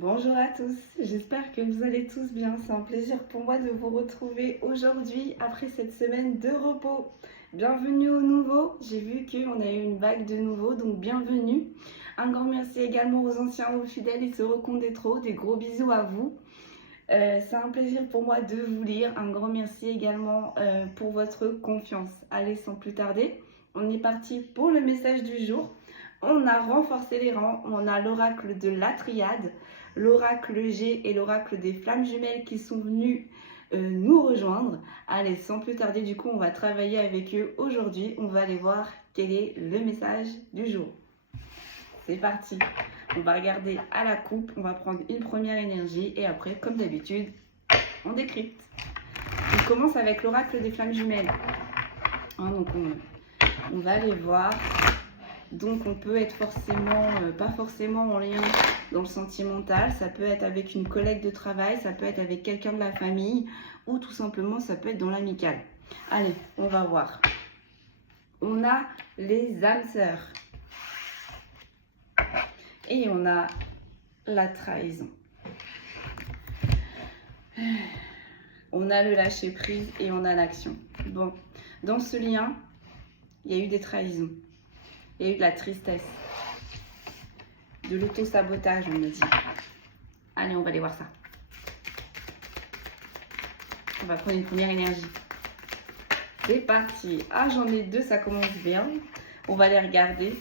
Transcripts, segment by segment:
Bonjour à tous, j'espère que vous allez tous bien. C'est un plaisir pour moi de vous retrouver aujourd'hui après cette semaine de repos. Bienvenue aux nouveaux, j'ai vu qu'on a eu une vague de nouveaux, donc bienvenue. Un grand merci également aux anciens, aux fidèles et ceux qu'on des trop, des gros bisous à vous. C'est un plaisir pour moi de vous lire, un grand merci également pour votre confiance. Allez, sans plus tarder, on est parti pour le message du jour. On a renforcé les rangs, on a l'oracle de la triade, l'oracle G et l'oracle des flammes jumelles qui sont venus nous rejoindre. Allez, sans plus tarder, du coup, on va travailler avec eux aujourd'hui. On va aller voir quel est le message du jour. C'est parti. On va regarder à la coupe, on va prendre une première énergie et après, comme d'habitude, on décrypte. On commence avec l'oracle des flammes jumelles. Donc, on va aller voir. Donc on peut être pas forcément en lien dans le sentimental, ça peut être avec une collègue de travail, ça peut être avec quelqu'un de la famille ou tout simplement ça peut être dans l'amical. Allez, on va voir. On a les âmes sœurs et on a la trahison. On a le lâcher prise et on a l'action. Bon, dans ce lien, il y a eu des trahisons. Il y a eu de la tristesse, de l'auto-sabotage, on me dit. Allez, on va aller voir ça. On va prendre une première énergie. C'est parti. Ah, j'en ai deux, ça commence bien. On va les regarder.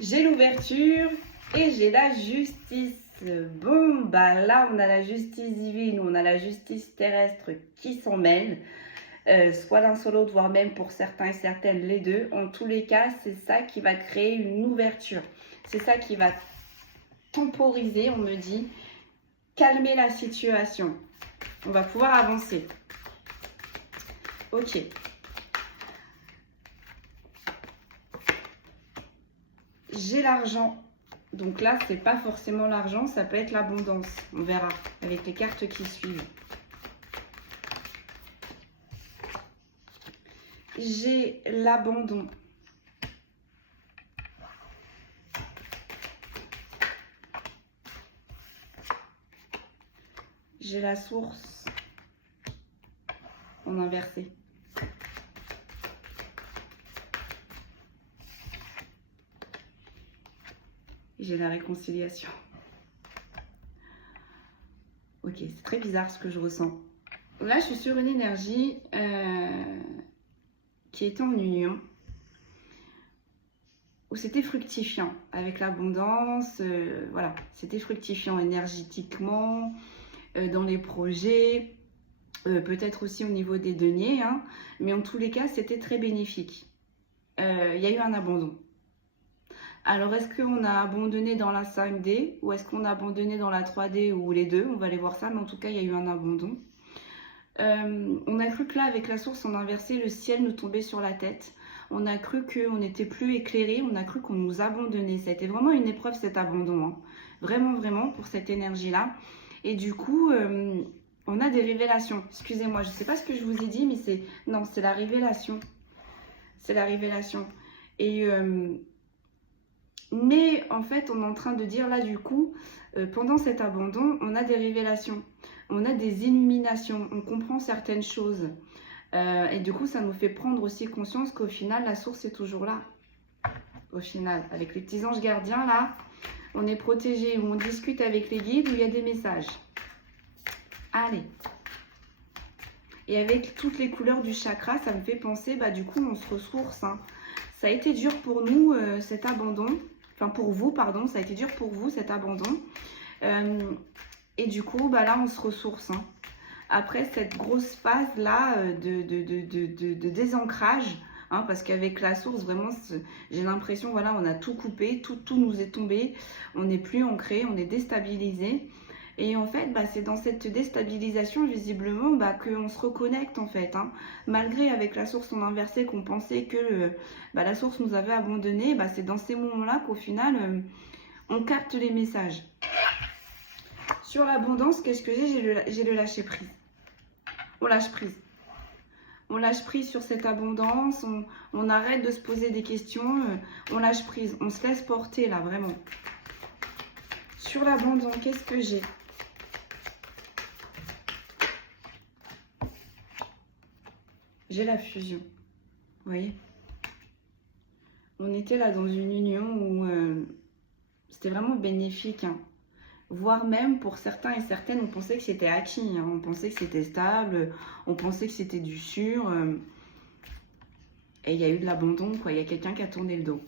J'ai l'ouverture et j'ai la justice. Bon, bah là, on a la justice divine, on a la justice terrestre qui s'en mêle. Soit l'un soit l'autre, voire même pour certains et certaines les deux. En tous les cas, c'est ça qui va créer une ouverture. C'est ça qui va temporiser, on me dit, calmer la situation. On va pouvoir avancer. Ok. J'ai l'argent. Donc là, c'est pas forcément l'argent, ça peut être l'abondance. On verra avec les cartes qui suivent. J'ai l'abandon. J'ai la source en inversé. J'ai la réconciliation. Ok, c'est très bizarre ce que je ressens. Là, je suis sur une énergie qui était en union, où c'était fructifiant avec l'abondance, voilà, c'était fructifiant énergétiquement, dans les projets, peut-être aussi au niveau des deniers, hein, mais en tous les cas, c'était très bénéfique. Il y a eu un abandon. Alors, est-ce qu'on a abandonné dans la 5D ou est-ce qu'on a abandonné dans la 3D ou les deux? On va aller voir ça, mais en tout cas, il y a eu un abandon. On a cru que là, avec la source en inversé, le ciel nous tombait sur la tête. On a cru qu'on n'était plus éclairé, on a cru qu'on nous abandonnait. Ça a été vraiment une épreuve, cet abandon. Hein. Vraiment, vraiment, pour cette énergie-là. Et du coup, on a des révélations. Excusez-moi, je ne sais pas ce que je vous ai dit, mais c'est la révélation. C'est la révélation. Et... mais en fait, on est en train de dire là, du coup, pendant cet abandon, on a des révélations. On a des illuminations, on comprend certaines choses. Et du coup, ça nous fait prendre aussi conscience qu'au final, la source est toujours là. Au final, avec les petits anges gardiens, là, on est protégé, on discute avec les guides, où il y a des messages. Allez. Et avec toutes les couleurs du chakra, ça me fait penser, bah du coup, on se ressource. Hein. Ça a été dur pour nous, cet abandon. Enfin, pour vous, pardon, ça a été dur pour vous, cet abandon. Et du coup, bah là, on se ressource. Hein. Après cette grosse phase-là de désancrage, hein, parce qu'avec la source, vraiment, j'ai l'impression, voilà, on a tout coupé, tout nous est tombé, on n'est plus ancré, on est déstabilisé. Et en fait, bah, c'est dans cette déstabilisation, visiblement, bah, qu'on se reconnecte, en fait. Hein. Malgré, avec la source en inversé, qu'on pensait que bah, la source nous avait abandonnés, bah, c'est dans ces moments-là qu'au final, on capte les messages. Sur l'abondance, qu'est-ce que j'ai le lâcher prise. On lâche prise. On lâche prise sur cette abondance, on arrête de se poser des questions, on lâche prise, on se laisse porter là, vraiment. Sur l'abandon, qu'est-ce que j'ai? J'ai la fusion. Vous voyez? On était là dans une union où c'était vraiment bénéfique. Hein. Voire même pour certains et certaines, on pensait que c'était acquis. Hein. On pensait que c'était stable. On pensait que c'était du sûr. Et il y a eu de l'abandon, quoi. Il y a quelqu'un qui a tourné le dos.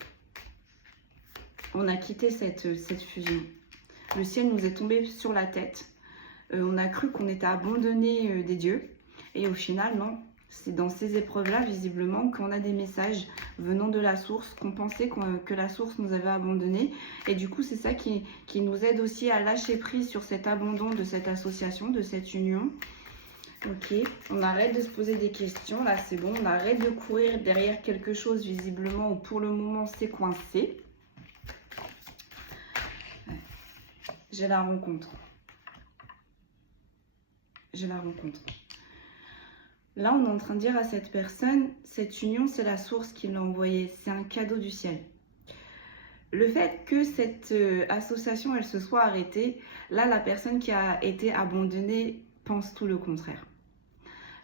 On a quitté cette fusion. Le ciel nous est tombé sur la tête. On a cru qu'on était abandonné des dieux. Et au final, non. C'est dans ces épreuves-là, visiblement, qu'on a des messages venant de la source, qu'on pensait que la source nous avait abandonnés. Et du coup, c'est ça qui nous aide aussi à lâcher prise sur cet abandon de cette association, de cette union. Ok, on arrête de se poser des questions. Là, c'est bon. On arrête de courir derrière quelque chose, visiblement, où pour le moment, c'est coincé. J'ai la rencontre. J'ai la rencontre. Là, on est en train de dire à cette personne, cette union, c'est la source qui l'a envoyée. C'est un cadeau du ciel. Le fait que cette association, elle se soit arrêtée, là, la personne qui a été abandonnée pense tout le contraire.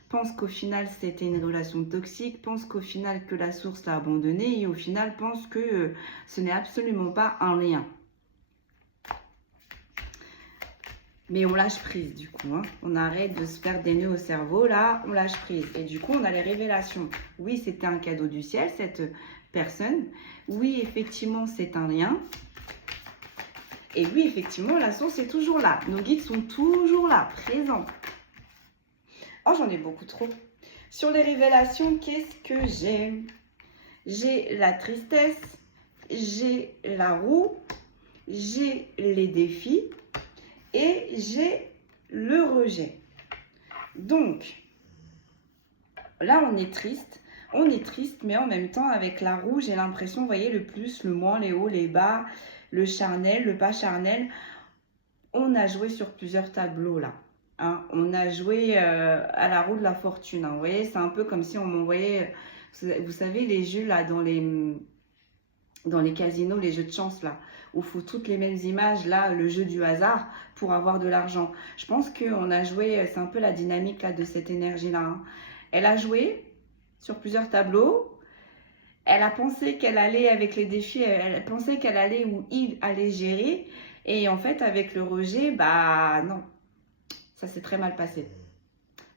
Pense qu'au final, c'était une relation toxique, pense qu'au final, que la source l'a abandonnée et au final, pense que ce n'est absolument pas un lien. Mais on lâche prise du coup, hein. On arrête de se faire des nœuds au cerveau, là, on lâche prise. Et du coup, on a les révélations. Oui, c'était un cadeau du ciel, cette personne. Oui, effectivement, c'est un lien. Et oui, effectivement, la source est toujours là. Nos guides sont toujours là, présents. Oh, j'en ai beaucoup trop. Sur les révélations, qu'est-ce que j'ai? J'ai la tristesse, j'ai la roue, j'ai les défis. Et j'ai le rejet. Donc, là, on est triste. On est triste, mais en même temps, avec la roue, j'ai l'impression, vous voyez, le plus, le moins, les hauts, les bas, le charnel, le pas charnel. On a joué sur plusieurs tableaux, là. Hein. On a joué à la roue de la fortune. Hein. Vous voyez, c'est un peu comme si on m'envoyait, vous savez, les jeux, là, dans les casinos, les jeux de chance, là, où il faut toutes les mêmes images, là, le jeu du hasard, pour avoir de l'argent. Je pense qu'on a joué, c'est un peu la dynamique, là, de cette énergie-là. Hein. Elle a joué sur plusieurs tableaux. Elle a pensé qu'elle allait, avec les défis, elle pensait qu'elle allait ou il allait gérer. Et en fait, avec le rejet, bah non, ça s'est très mal passé.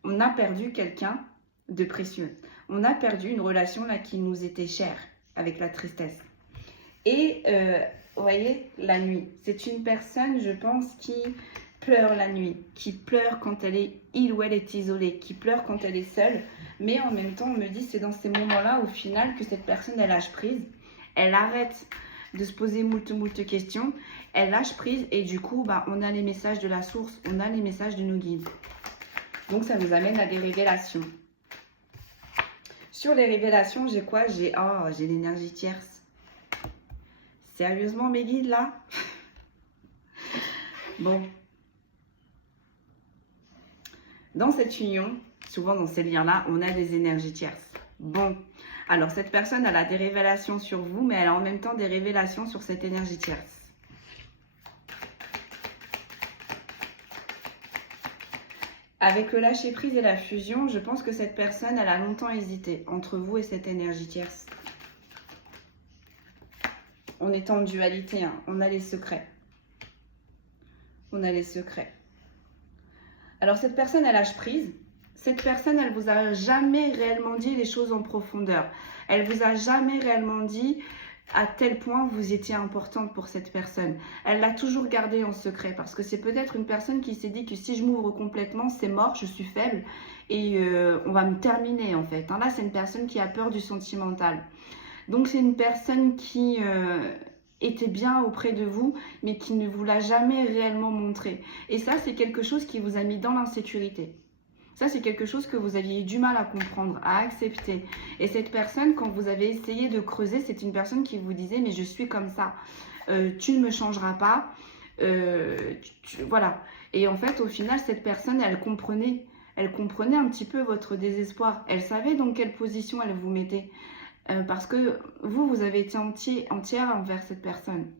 On a perdu quelqu'un de précieux. On a perdu une relation, là, qui nous était chère, avec la tristesse. Et, vous voyez, la nuit. C'est une personne, je pense, qui pleure la nuit, qui pleure quand il ou elle est isolée, qui pleure quand elle est seule. Mais en même temps, on me dit, c'est dans ces moments-là, au final, que cette personne, elle lâche prise. Elle arrête de se poser moult questions. Elle lâche prise et du coup, bah, on a les messages de la source, on a les messages de nos guides. Donc, ça nous amène à des révélations. Sur les révélations, j'ai quoi? J'ai l'énergie tierce. Sérieusement, mes guides, là? Bon. Dans cette union, souvent dans ces liens-là, on a des énergies tierces. Bon. Alors, cette personne, elle a des révélations sur vous, mais elle a en même temps des révélations sur cette énergie tierce. Avec le lâcher-prise et la fusion, je pense que cette personne, elle a longtemps hésité entre vous et cette énergie tierce. On est en dualité, hein. On a les secrets. On a les secrets. Alors, cette personne, elle lâche prise. Cette personne, elle vous a jamais réellement dit les choses en profondeur. Elle vous a jamais réellement dit à tel point vous étiez importante pour cette personne. Elle l'a toujours gardé en secret parce que c'est peut-être une personne qui s'est dit que si je m'ouvre complètement, c'est mort, je suis faible et on va me terminer en fait. Hein, là, c'est une personne qui a peur du sentimental. Donc, c'est une personne qui était bien auprès de vous, mais qui ne vous l'a jamais réellement montré. Et ça, c'est quelque chose qui vous a mis dans l'insécurité. Ça, c'est quelque chose que vous aviez du mal à comprendre, à accepter. Et cette personne, quand vous avez essayé de creuser, c'est une personne qui vous disait « mais je suis comme ça, tu ne me changeras pas. » Voilà. Et en fait, au final, cette personne, elle comprenait un petit peu votre désespoir. Elle savait dans quelle position elle vous mettait. Parce que vous avez été entière envers cette personne.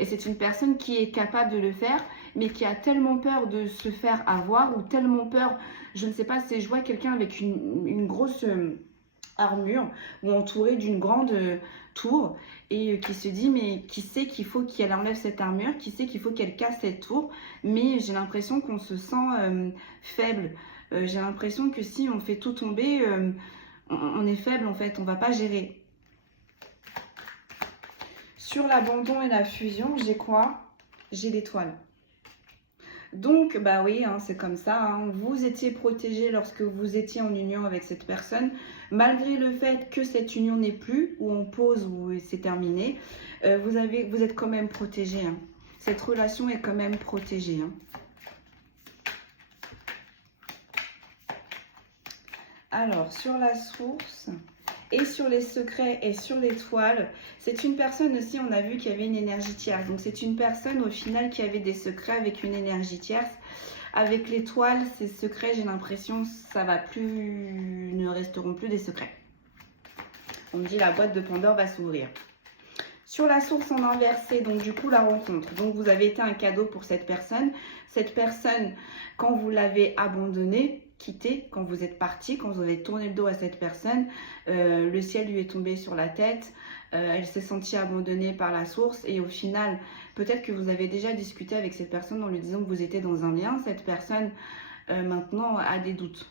Et c'est une personne qui est capable de le faire, mais qui a tellement peur de se faire avoir ou tellement peur, je ne sais pas, c'est je vois quelqu'un avec une grosse armure ou entouré d'une grande tour et qui se dit mais qui sait qu'il faut qu'elle enlève cette armure, qui sait qu'il faut qu'elle casse cette tour, mais j'ai l'impression qu'on se sent faible. J'ai l'impression que si on fait tout tomber, on est faible en fait, on va pas gérer. Sur l'abandon et la fusion, j'ai quoi? J'ai l'étoile. Donc, bah oui, hein, c'est comme ça. Hein. Vous étiez protégé lorsque vous étiez en union avec cette personne, malgré le fait que cette union n'est plus, ou on pause, ou c'est terminé. Vous êtes quand même protégé. Hein. Cette relation est quand même protégée. Hein. Alors, sur la source et sur les secrets et sur l'étoile, c'est une personne aussi, on a vu qu'il y avait une énergie tierce. Donc, c'est une personne au final qui avait des secrets avec une énergie tierce. Avec l'étoile, ces secrets, j'ai l'impression, ça va plus, ne resteront plus des secrets. On me dit la boîte de Pandore va s'ouvrir. Sur la source en inversé, donc du coup la rencontre. Donc vous avez été un cadeau pour cette personne. Cette personne, quand vous l'avez abandonnée, quittée, quand vous êtes parti, quand vous avez tourné le dos à cette personne, le ciel lui est tombé sur la tête. Elle s'est sentie abandonnée par la source et au final, peut-être que vous avez déjà discuté avec cette personne en lui disant que vous étiez dans un lien. Cette personne, maintenant, a des doutes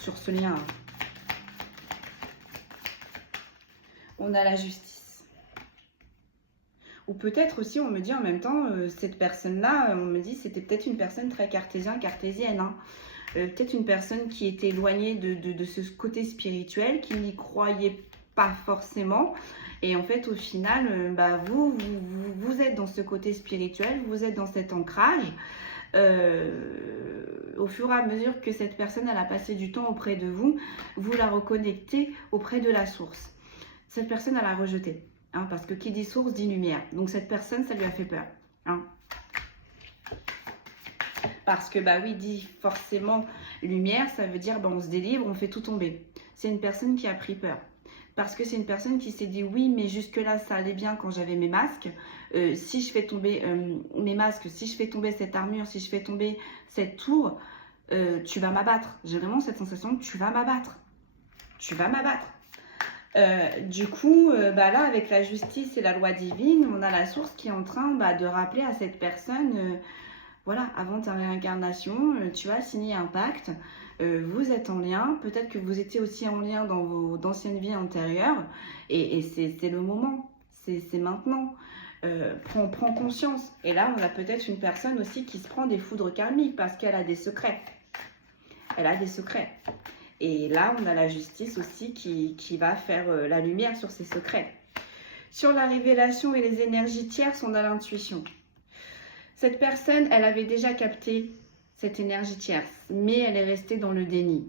sur ce lien. On a la justice. Ou peut-être aussi, on me dit en même temps, cette personne-là, on me dit, c'était peut-être une personne très cartésienne. Hein. Peut-être une personne qui était éloignée de ce côté spirituel, qui n'y croyait pas forcément. Et en fait, au final, bah, vous êtes dans ce côté spirituel, vous êtes dans cet ancrage. Au fur et à mesure que cette personne elle a passé du temps auprès de vous, vous la reconnectez auprès de la source. Cette personne, elle a rejeté. Hein, parce que qui dit source dit lumière. Donc cette personne, ça lui a fait peur. Hein. Parce que, bah oui, dit forcément lumière, ça veut dire, bah, on se délivre, on fait tout tomber. C'est une personne qui a pris peur. Parce que c'est une personne qui s'est dit, oui, mais jusque-là, ça allait bien quand j'avais mes masques. Si je fais tomber mes masques, si je fais tomber cette armure, si je fais tomber cette tour, tu vas m'abattre. J'ai vraiment cette sensation que tu vas m'abattre. Tu vas m'abattre. Du coup, bah là, avec la justice et la loi divine, on a la source qui est en train de rappeler à cette personne, voilà, avant ta réincarnation, tu as signé un pacte, vous êtes en lien, peut-être que vous étiez aussi en lien dans vos anciennes vies antérieures, et c'est le moment, c'est maintenant. Prends conscience. Et là, on a peut-être une personne aussi qui se prend des foudres karmiques parce qu'elle a des secrets. Elle a des secrets. Et là, on a la justice aussi qui va faire la lumière sur ses secrets. Sur la révélation et les énergies tierces, on a l'intuition. Cette personne, elle avait déjà capté cette énergie tierce, mais elle est restée dans le déni.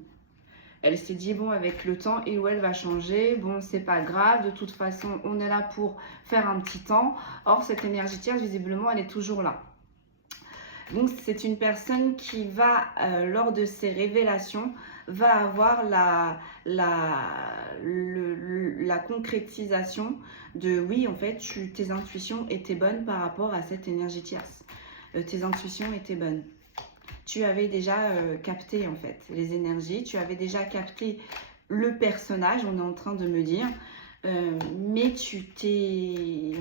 Elle s'est dit, bon, avec le temps, il ou elle va changer. Bon, c'est pas grave. De toute façon, on est là pour faire un petit temps. Or, cette énergie tierce, visiblement, elle est toujours là. Donc, c'est une personne qui va, lors de ses révélations, va avoir la concrétisation de oui, en fait, tes intuitions étaient bonnes par rapport à cette énergie tierce. Tes intuitions étaient bonnes. Tu avais déjà capté, en fait, les énergies. Tu avais déjà capté le personnage, on est en train de me dire. Mais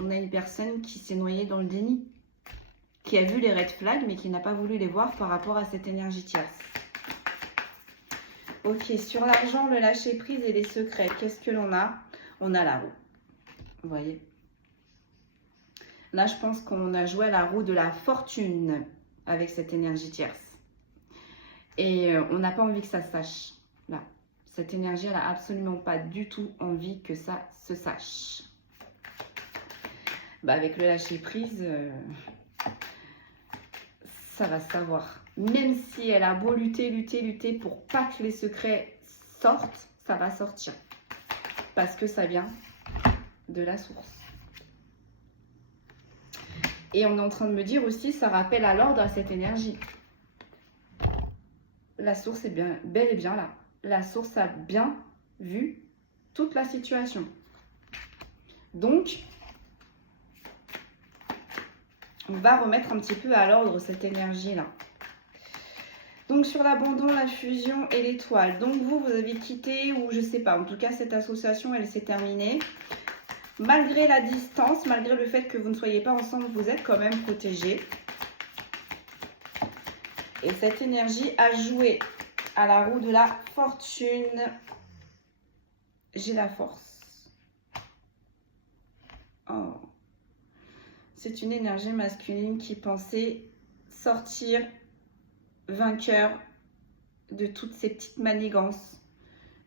on a une personne qui s'est noyée dans le déni, qui a vu les red flags, mais qui n'a pas voulu les voir par rapport à cette énergie tierce. Ok, sur l'argent, le lâcher prise et les secrets, qu'est-ce que l'on a? On a la roue. Vous voyez? Là, je pense qu'on a joué à la roue de la fortune avec cette énergie tierce. Et on n'a pas envie que ça se sache. Là, cette énergie, elle n'a absolument pas du tout envie que ça se sache. Bah, avec le lâcher prise, ça va se savoir. Même si elle a beau lutter pour pas que les secrets sortent, ça va sortir. Parce que ça vient de la source. Et on est en train de me dire aussi, ça rappelle à l'ordre à cette énergie. La source est bien, bel et bien là. La source a bien vu toute la situation. Donc, On va remettre un petit peu à l'ordre cette énergie-là. Donc sur l'abandon, la fusion et l'étoile. Donc vous avez quitté ou je sais pas. En tout cas, cette association, elle s'est terminée. Malgré la distance, malgré le fait que vous ne soyez pas ensemble, vous êtes quand même protégés. Et cette énergie a joué à la roue de la fortune. J'ai la force. Oh. C'est une énergie masculine qui pensait sortir vainqueur de toutes ces petites manigances,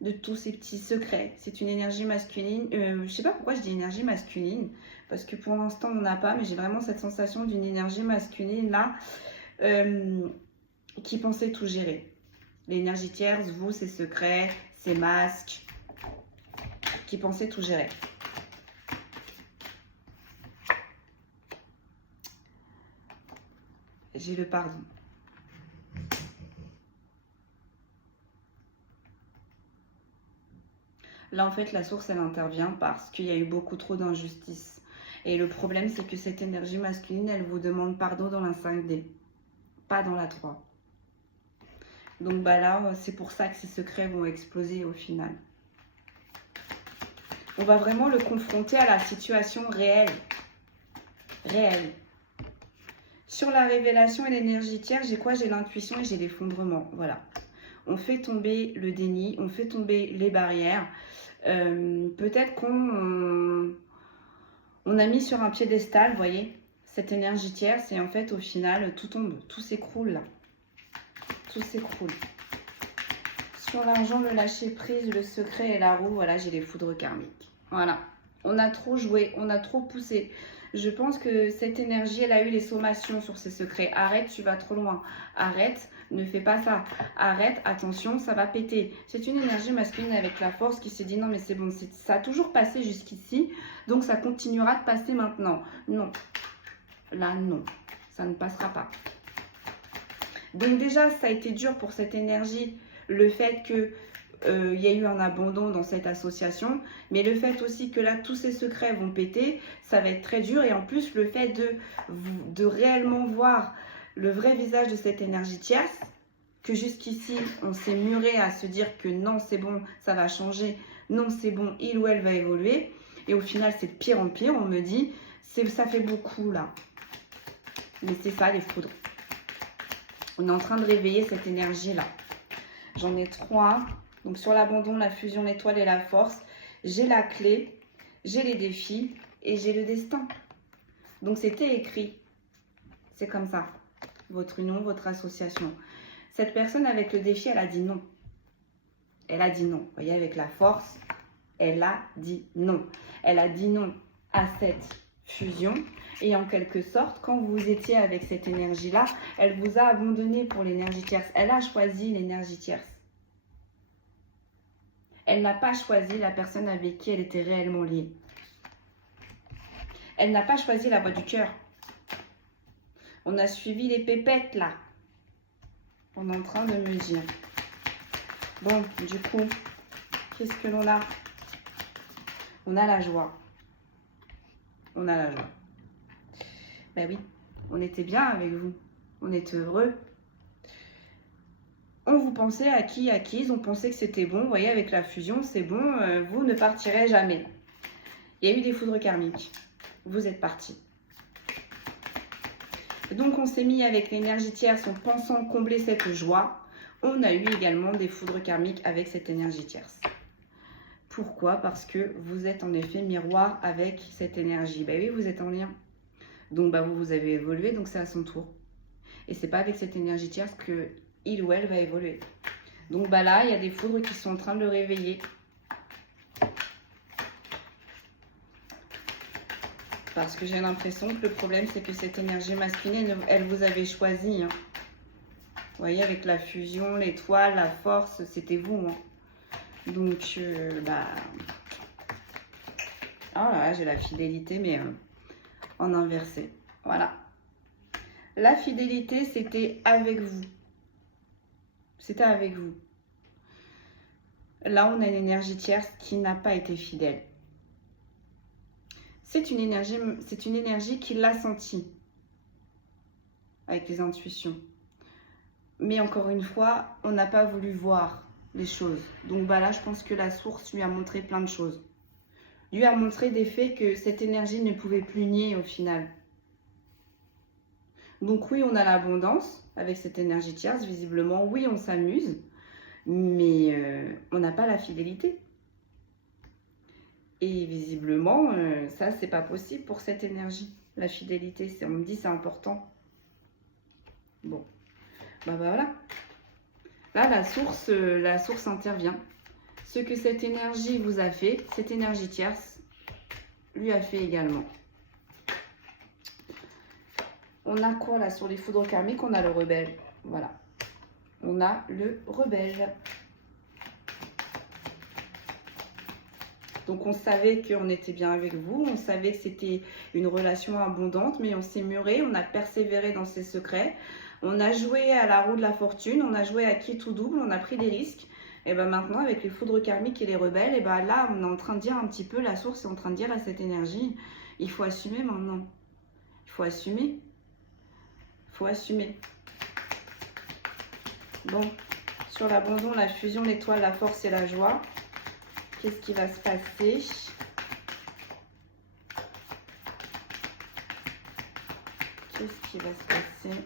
de tous ces petits secrets. C'est une énergie masculine. Je sais pas pourquoi je dis énergie masculine, parce que pour l'instant on n'a pas, mais j'ai vraiment cette sensation d'une énergie masculine là, qui pensait tout gérer. L'énergie tierce, vous, ces secrets, ces masques, qui pensait tout gérer. J'ai le pardon. Là, en fait, la source, elle intervient parce qu'il y a eu beaucoup trop d'injustice. Et le problème, c'est que cette énergie masculine, elle vous demande pardon dans la 5D, pas dans la 3. Donc bah là, c'est pour ça que ces secrets vont exploser au final. On va vraiment le confronter à la situation réelle. Réelle. Sur la révélation et l'énergie tierce, j'ai quoi? J'ai l'intuition et j'ai l'effondrement. Voilà. On fait tomber le déni, on fait tomber les barrières. Peut-être qu'on a mis sur un piédestal, vous voyez, cette énergie tierce. Et en fait, au final, tout tombe, tout s'écroule là. Tout s'écroule. Sur l'argent, le lâcher prise, le secret et la roue, voilà, j'ai les foudres karmiques. Voilà. On a trop joué, on a trop poussé. Je pense que cette énergie, elle a eu les sommations sur ses secrets. Arrête, tu vas trop loin. Arrête, ne fais pas ça. Arrête, attention, ça va péter. C'est une énergie masculine avec la force qui s'est dit non mais c'est bon, ça a toujours passé jusqu'ici, donc ça continuera de passer maintenant. Non. Là, non. Ça ne passera pas. Donc déjà, ça a été dur pour cette énergie, le fait que il y a eu un abandon dans cette association, mais le fait aussi que là tous ces secrets vont péter, ça va être très dur. Et en plus le fait de réellement voir le vrai visage de cette énergie tierce, que jusqu'ici on s'est muré à se dire que non c'est bon, ça va changer, non c'est bon, il ou elle va évoluer, et au final c'est de pire en pire. On me dit ça fait beaucoup là, mais c'est ça les foudres. On est en train de réveiller cette énergie là. J'en ai 3. Donc sur l'abandon, la fusion, l'étoile et la force, j'ai la clé, j'ai les défis et j'ai le destin. Donc c'était écrit. C'est comme ça. Votre union, votre association. Cette personne avec le défi, elle a dit non. Elle a dit non. Vous voyez, avec la force, elle a dit non. Elle a dit non à cette fusion. Et en quelque sorte, quand vous étiez avec cette énergie-là, elle vous a abandonné pour l'énergie tierce. Elle a choisi l'énergie tierce. Elle n'a pas choisi la personne avec qui elle était réellement liée. Elle n'a pas choisi la voie du cœur. On a suivi les pépettes là. On est en train de me dire. Bon, du coup, qu'est-ce que l'on a? On a la joie. On a la joie. Ben oui, on était bien avec vous. On était heureux. On vous pensait acquise, on pensait que c'était bon. Vous voyez, avec la fusion, c'est bon, vous ne partirez jamais. Il y a eu des foudres karmiques. Vous êtes partis. Donc, on s'est mis avec l'énergie tierce en pensant combler cette joie. On a eu également des foudres karmiques avec cette énergie tierce. Pourquoi? Parce que vous êtes en effet miroir avec cette énergie. Ben oui, vous êtes en lien. Donc, bah, vous avez évolué, donc c'est à son tour. Et c'est pas avec cette énergie tierce que il ou elle va évoluer. Donc bah là, il y a des foudres qui sont en train de le réveiller. Parce que j'ai l'impression que le problème, c'est que cette énergie masculine, elle vous avait choisi. Hein. Vous voyez, avec la fusion, l'étoile, la force, c'était vous. Hein. Donc, bah... Oh là là, j'ai la fidélité, mais en inversé. Voilà. La fidélité, c'était avec vous. C'était avec vous. Là, on a une énergie tierce qui n'a pas été fidèle. C'est une énergie qui l'a senti. avec les intuitions. Mais encore une fois, on n'a pas voulu voir les choses. Donc bah là, je pense que la source lui a montré plein de choses. Lui a montré des faits que cette énergie ne pouvait plus nier au final. Donc oui, on a l'abondance avec cette énergie tierce, visiblement. Oui, on s'amuse, mais on n'a pas la fidélité. Et visiblement, ça, c'est pas possible pour cette énergie. La fidélité, on me dit c'est important. Bon, bah voilà. Là, la source intervient. Ce que cette énergie vous a fait, cette énergie tierce, lui a fait également. On a quoi là sur les foudres karmiques? On a le rebelle. Voilà. On a le rebelle. Donc on savait qu'on était bien avec vous, on savait que c'était une relation abondante, mais on s'est muré, on a persévéré dans ses secrets. On a joué à la roue de la fortune, on a joué à qui est tout double, on a pris des risques. Et bien maintenant, avec les foudres karmiques et les rebelles, et ben là, on est en train de dire un petit peu, la source est en train de dire à cette énergie, il faut assumer maintenant. Il faut assumer. Il faut assumer. Bon, sur l'abandon, la fusion, l'étoile, la force et la joie, qu'est-ce qui va se passer? Qu'est-ce qui va se passer?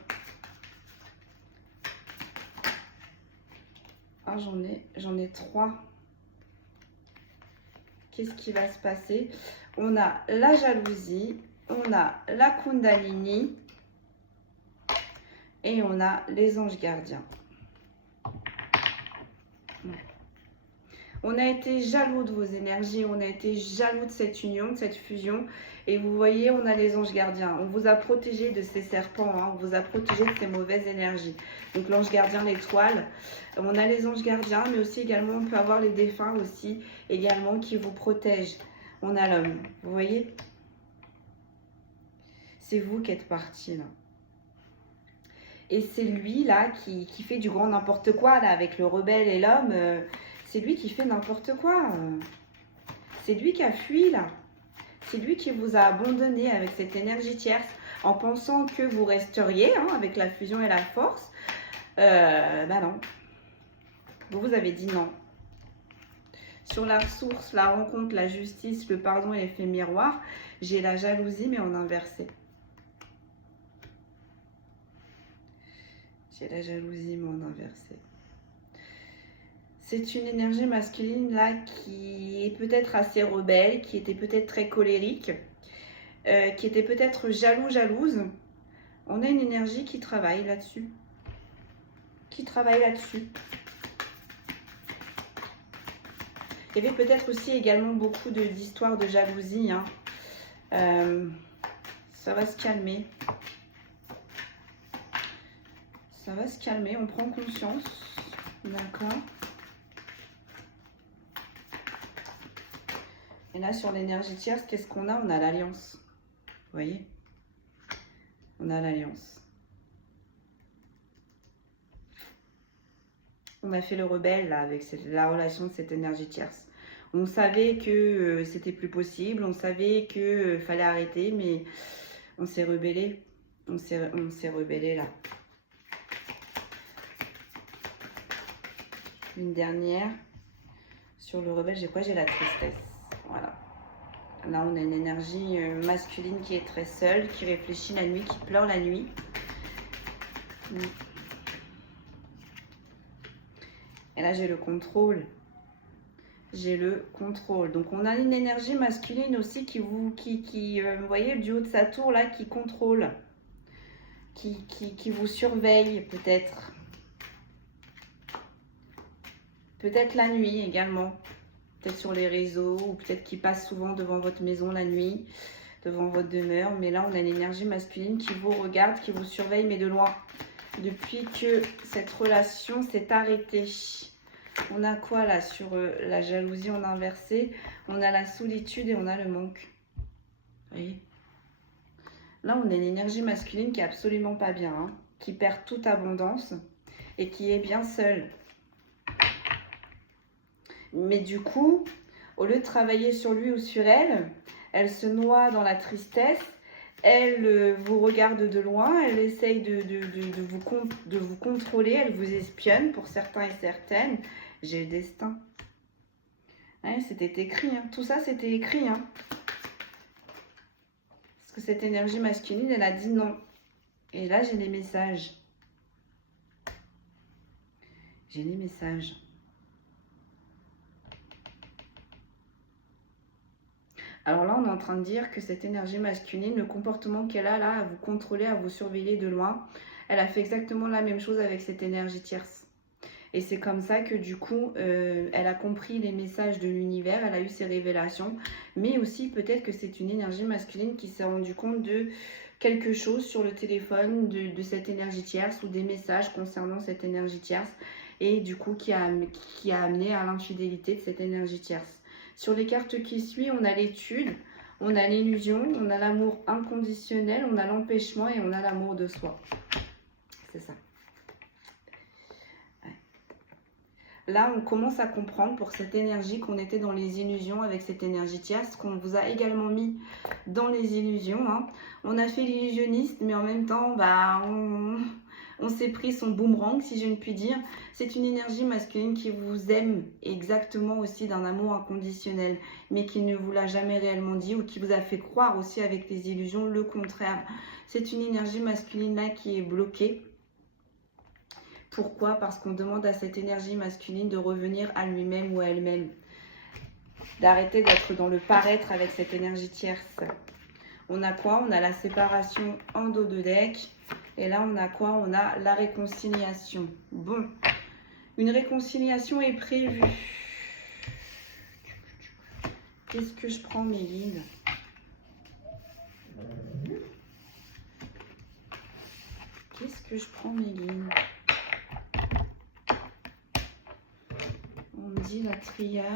Ah, j'en ai 3. Qu'est-ce qui va se passer? On a la jalousie, on a la Kundalini et on a les anges gardiens. On a été jaloux de vos énergies, on a été jaloux de cette union, de cette fusion. Et vous voyez, on a les anges gardiens. On vous a protégé de ces serpents, hein, on vous a protégé de ces mauvaises énergies. Donc l'ange gardien, l'étoile. On a les anges gardiens, mais aussi également, on peut avoir les défunts aussi, également, qui vous protègent. On a l'homme, vous voyez? C'est vous qui êtes parti là. Et c'est lui là qui fait du grand n'importe quoi là, avec le rebelle et l'homme. C'est lui qui fait n'importe quoi. C'est lui qui a fui là. C'est lui qui vous a abandonné avec cette énergie tierce en pensant que vous resteriez hein, avec la fusion et la force. Bah non. Vous avez dit non. Sur la ressource, la rencontre, la justice, le pardon et l'effet miroir, j'ai la jalousie mais en inversé. J'ai la jalousie mais en inversé. C'est une énergie masculine là qui est peut-être assez rebelle, qui était peut-être très colérique, qui était peut-être jalouse. On a une énergie qui travaille là-dessus. Qui travaille là-dessus. Il y avait peut-être aussi également beaucoup d'histoires de jalousie. Hein. Ça va se calmer. Ça va se calmer, on prend conscience. D'accord. Et là, sur l'énergie tierce, qu'est-ce qu'on a? On a l'alliance. Vous voyez? On a l'alliance. On a fait le rebelle là, avec la relation de cette énergie tierce. On savait que c'était plus possible, on savait qu'il fallait arrêter, mais on s'est rebellé. On s'est rebellé là. Une dernière. Sur le rebelle, j'ai quoi? J'ai la tristesse. Voilà. Là, on a une énergie masculine qui est très seule, qui réfléchit la nuit, qui pleure la nuit. Et là, j'ai le contrôle. J'ai le contrôle. Donc, on a une énergie masculine aussi qui vous voyez, du haut de sa tour, là, qui contrôle. Qui vous surveille, peut-être. Peut-être la nuit également. Peut-être sur les réseaux, ou peut-être qui passe souvent devant votre maison la nuit, devant votre demeure. Mais là, on a l'énergie masculine qui vous regarde, qui vous surveille, mais de loin. Depuis que cette relation s'est arrêtée. On a quoi là sur la jalousie en inversé? On a la solitude et on a le manque. Vous voyez? Là, on a une énergie masculine qui est absolument pas bien, hein, qui perd toute abondance et qui est bien seule. Mais du coup, au lieu de travailler sur lui ou sur elle, elle se noie dans la tristesse Elle vous regarde de loin, elle essaye de vous contrôler, elle vous espionne pour certains et certaines. J'ai le destin. Ouais, c'était écrit, hein. Tout ça c'était écrit. Hein. Parce que cette énergie masculine, elle a dit non. Et là, j'ai les messages. J'ai les messages. Alors là, on est en train de dire que cette énergie masculine, le comportement qu'elle a là, à vous contrôler, à vous surveiller de loin, elle a fait exactement la même chose avec cette énergie tierce. Et c'est comme ça que du coup, elle a compris les messages de l'univers, elle a eu ses révélations. Mais aussi, peut-être que c'est une énergie masculine qui s'est rendue compte de quelque chose sur le téléphone de cette énergie tierce ou des messages concernant cette énergie tierce. Et du coup, qui a amené à l'infidélité de cette énergie tierce. Sur les cartes qui suivent, on a l'étude, on a l'illusion, on a l'amour inconditionnel, on a l'empêchement et on a l'amour de soi. C'est ça. Ouais. Là, on commence à comprendre pour cette énergie qu'on était dans les illusions avec cette énergie tierce, qu'on vous a également mis dans les illusions. Hein. On a fait l'illusionniste, mais en même temps, bah, on s'est pris son boomerang, si je ne puis dire. C'est une énergie masculine qui vous aime exactement aussi d'un amour inconditionnel, mais qui ne vous l'a jamais réellement dit ou qui vous a fait croire aussi avec les illusions le contraire. C'est une énergie masculine là qui est bloquée. Pourquoi? Parce qu'on demande à cette énergie masculine de revenir à lui-même ou à elle-même. D'arrêter d'être dans le paraître avec cette énergie tierce. On a quoi? On a la séparation en dos de deck. Et là, on a quoi? On a la réconciliation. Bon, une réconciliation est prévue. Qu'est-ce que je prends, mes guides? Qu'est-ce que je prends, mes guides? On me dit la triade.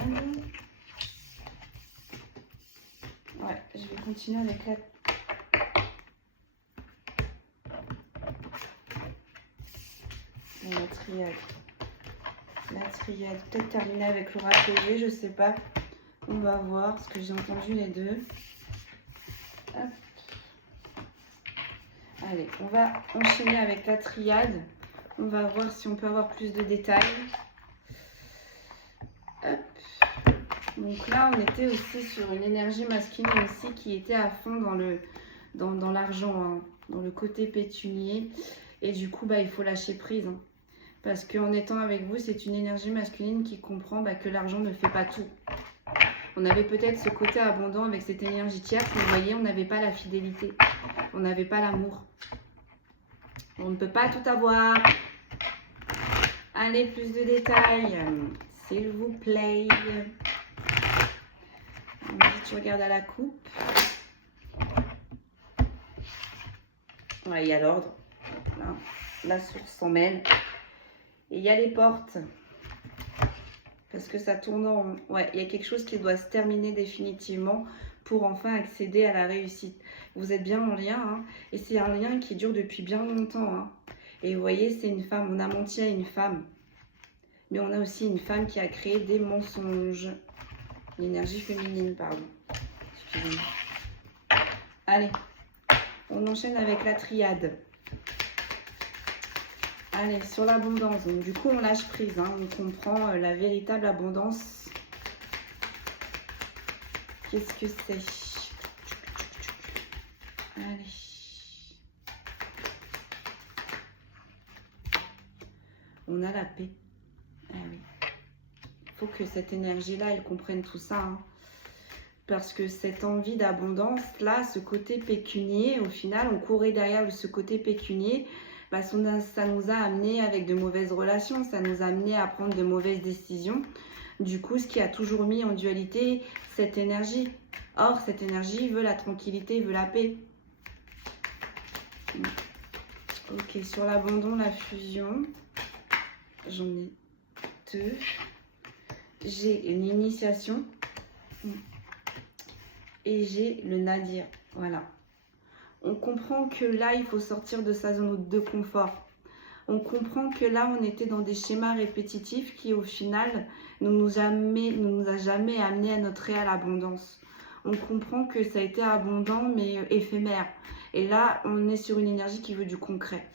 Ouais, je vais continuer avec la... La triade. La triade. Peut-être terminer avec l'oracle G, je sais pas. On va voir, parce que j'ai entendu les deux. Hop. Allez, on va enchaîner avec la triade. On va voir si on peut avoir plus de détails. Hop. Donc là, on était aussi sur une énergie masculine aussi qui était à fond dans l'argent, hein, dans le côté pécunier. Et du coup, bah, il faut lâcher prise. Hein. Parce qu'en étant avec vous, c'est une énergie masculine qui comprend que l'argent ne fait pas tout. On avait peut-être ce côté abondant avec cette énergie tierce, mais vous voyez, on n'avait pas la fidélité. On n'avait pas l'amour. On ne peut pas tout avoir. Allez, plus de détails, s'il vous plaît. On dit, tu regardes à la coupe. Ouais, il y a l'ordre. La source s'en mêle. Et il y a les portes. Parce que ça tourne en rond. Ouais, il y a quelque chose qui doit se terminer définitivement pour enfin accéder à la réussite. Vous êtes bien en lien, hein, et c'est un lien qui dure depuis bien longtemps. Hein. Et vous voyez, c'est une femme. On a menti à une femme. Mais on a aussi une femme qui a créé des mensonges. L'énergie féminine, pardon. Excusez-moi. Allez, on enchaîne avec la triade. Allez, sur l'abondance. Donc, du coup, on lâche prise. Hein. On comprend la véritable abondance. Qu'est-ce que c'est? Allez. On a la paix. Ah oui. Il faut que cette énergie-là, elle comprenne tout ça. Hein. Parce que cette envie d'abondance, là, ce côté pécunier, au final, on courait derrière ce côté pécunier. Bah, ça nous a amené avec de mauvaises relations, ça nous a amené à prendre de mauvaises décisions. Du coup, ce qui a toujours mis en dualité cette énergie. Or, cette énergie veut la tranquillité, veut la paix. Ok, sur l'abandon, la fusion, j'en ai deux. J'ai une initiation et j'ai le nadir. Voilà. On comprend que là, il faut sortir de sa zone de confort. On comprend que là, on était dans des schémas répétitifs qui, au final, ne nous a jamais amené à notre réelle abondance. on comprend que ça a été abondant mais éphémère. Et là, on est sur une énergie qui veut du concret.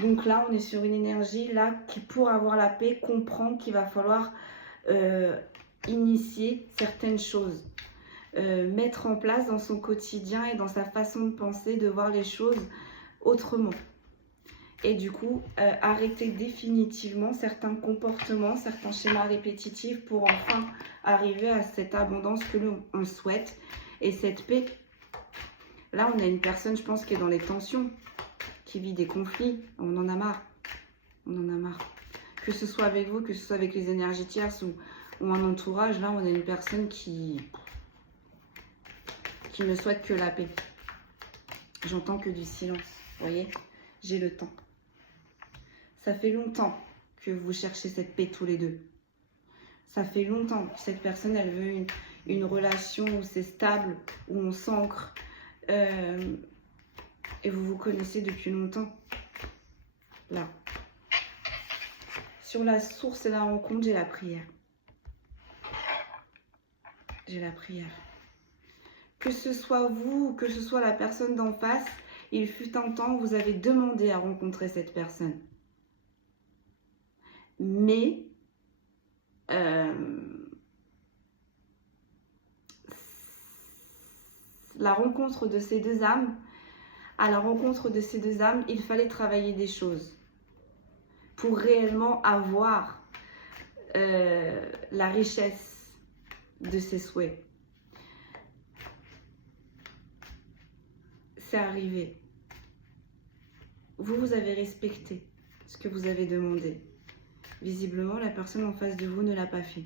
Donc là, on est sur une énergie là qui, pour avoir la paix, comprend qu'il va falloir initier certaines choses. Mettre en place dans son quotidien et dans sa façon de penser, de voir les choses autrement. Et du coup, arrêter définitivement certains comportements, certains schémas répétitifs pour enfin arriver à cette abondance que l'on souhaite et cette paix. Là, on a une personne, je pense, qui est dans les tensions, qui vit des conflits. On en a marre. On en a marre. Que ce soit avec vous, que ce soit avec les énergies tierces ou un entourage, là, on a une personne qui ne souhaite que la paix. J'entends que du silence. Vous voyez, j'ai le temps. Ça fait longtemps que vous cherchez cette paix tous les deux. Ça fait longtemps que cette personne, elle veut une relation où c'est stable, où on s'ancre. Et vous vous connaissez depuis longtemps. Là. Sur la source et la rencontre, j'ai la prière. J'ai la prière. Que ce soit vous ou que ce soit la personne d'en face, il fut un temps où vous avez demandé à rencontrer cette personne. Mais la rencontre de ces deux âmes, à la rencontre de ces deux âmes, il fallait travailler des choses pour réellement avoir la richesse de ses souhaits. C'est arrivé. Vous avez respecté ce que vous avez demandé. Visiblement, la personne en face de vous ne l'a pas fait.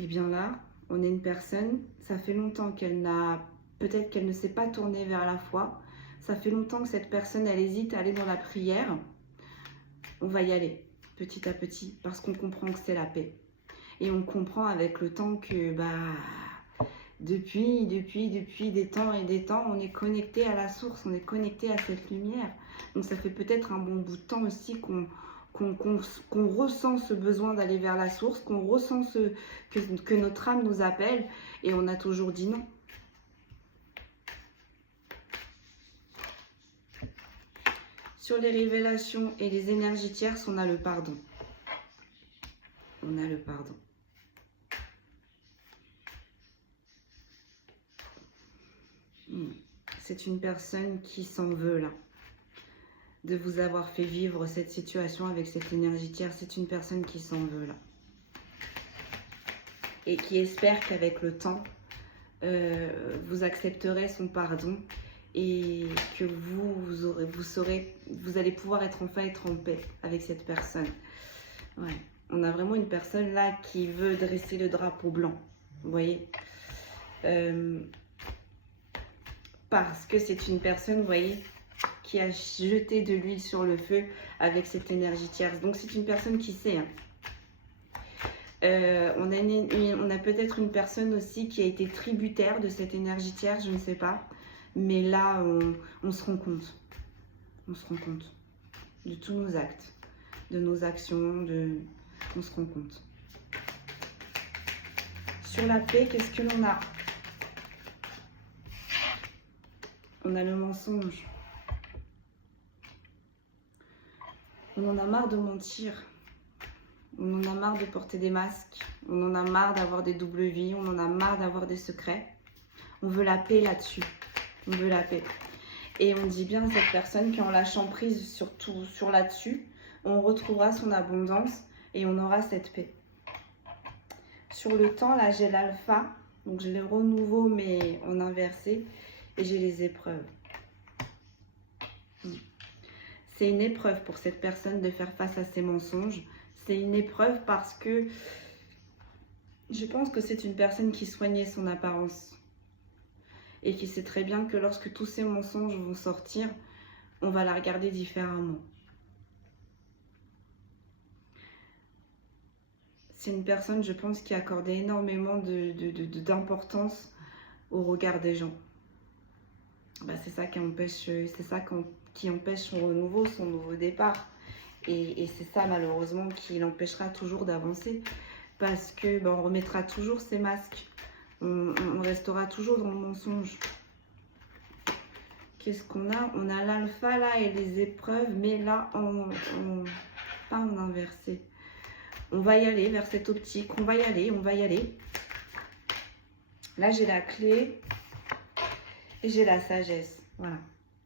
Et bien là, on est une personne, ça fait longtemps qu'elle n'a, peut-être qu'elle ne s'est pas tournée vers la foi. Ça fait longtemps que cette personne, elle hésite à aller dans la prière. On va y aller, petit à petit, parce qu'on comprend que c'est la paix. Et on comprend avec le temps que, depuis des temps et des temps, on est connecté à la source, on est connecté à cette lumière. Donc ça fait peut-être un bon bout de temps aussi qu'on ressent ce besoin d'aller vers la source, qu'on ressent que notre âme nous appelle, et on a toujours dit non. Sur les révélations et les énergies tierces, on a le pardon. On a le pardon. C'est une personne qui s'en veut là, de vous avoir fait vivre cette situation avec cette énergie tierce. C'est une personne qui s'en veut là. Et qui espère qu'avec le temps, vous accepterez son pardon et que vous allez pouvoir enfin être en paix avec cette personne. Ouais. On a vraiment une personne là qui veut dresser le drapeau blanc, vous voyez, parce que c'est une personne, vous voyez, qui a jeté de l'huile sur le feu avec cette énergie tierce. Donc c'est une personne qui sait. Hein. On a peut-être une personne aussi qui a été tributaire de cette énergie tierce, je ne sais pas. Mais là, on se rend compte. On se rend compte de tous nos actes, de nos actions, on se rend compte. Sur la paix, qu'est-ce que l'on a? On a le mensonge. On en a marre de mentir. On en a marre de porter des masques. On en a marre d'avoir des doubles vies. On en a marre d'avoir des secrets. On veut la paix là-dessus. On veut la paix. Et on dit bien à cette personne qu'en lâchant prise sur là-dessus, on retrouvera son abondance et on aura cette paix. Sur le temps, là, j'ai l'alpha. Donc, j'ai le renouveau, mais en inversé. Et j'ai les épreuves. C'est une épreuve pour cette personne de faire face à ses mensonges. C'est une épreuve parce que je pense que c'est une personne qui soignait son apparence. Et qui sait très bien que lorsque tous ces mensonges vont sortir, on va la regarder différemment. C'est une personne, je pense, qui accordait énormément d'importance au regard des gens. C'est ça qui empêche son renouveau, son nouveau départ. Et c'est ça, malheureusement, qui l'empêchera toujours d'avancer. parce que ben, on remettra toujours ces masques. On restera toujours dans le mensonge. Qu'est-ce qu'on a? On a l'alpha là et les épreuves, mais là, pas en inversé. On va y aller vers cette optique. On va y aller, on va y aller. Là, j'ai la clé et j'ai la sagesse. Voilà.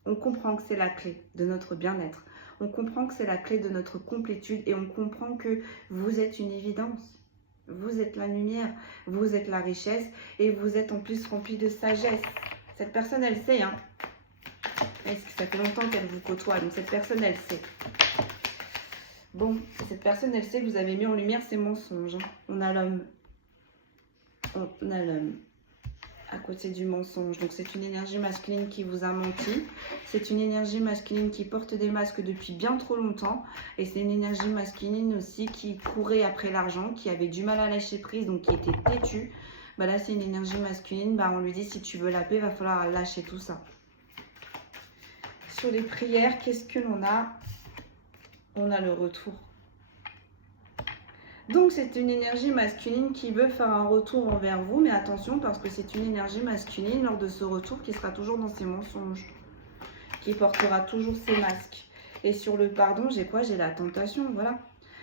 On comprend que c'est la clé de notre bien-être. On comprend que c'est la clé de notre complétude et on comprend que vous êtes une évidence. Vous êtes la lumière, vous êtes la richesse et vous êtes en plus rempli de sagesse. Cette personne, elle sait, hein. Parce que ça fait longtemps qu'elle vous côtoie, donc cette personne, elle sait. Bon, cette personne, elle sait que vous avez mis en lumière ses mensonges. Hein. On a l'homme. On a l'homme à côté du mensonge. Donc, c'est une énergie masculine qui vous a menti. C'est une énergie masculine qui porte des masques depuis bien trop longtemps. Et c'est une énergie masculine aussi qui courait après l'argent, qui avait du mal à lâcher prise, donc qui était têtue. Bah là, c'est une énergie masculine. Bah, on lui dit, si tu veux la paix, il va falloir lâcher tout ça. Sur les prières, qu'est-ce que l'on a? On a le retour. Donc, c'est une énergie masculine qui veut faire un retour envers vous. Mais attention, parce que c'est une énergie masculine lors de ce retour qui sera toujours dans ses mensonges. Qui portera toujours ses masques. Et sur le pardon, j'ai quoi? J'ai la tentation, voilà.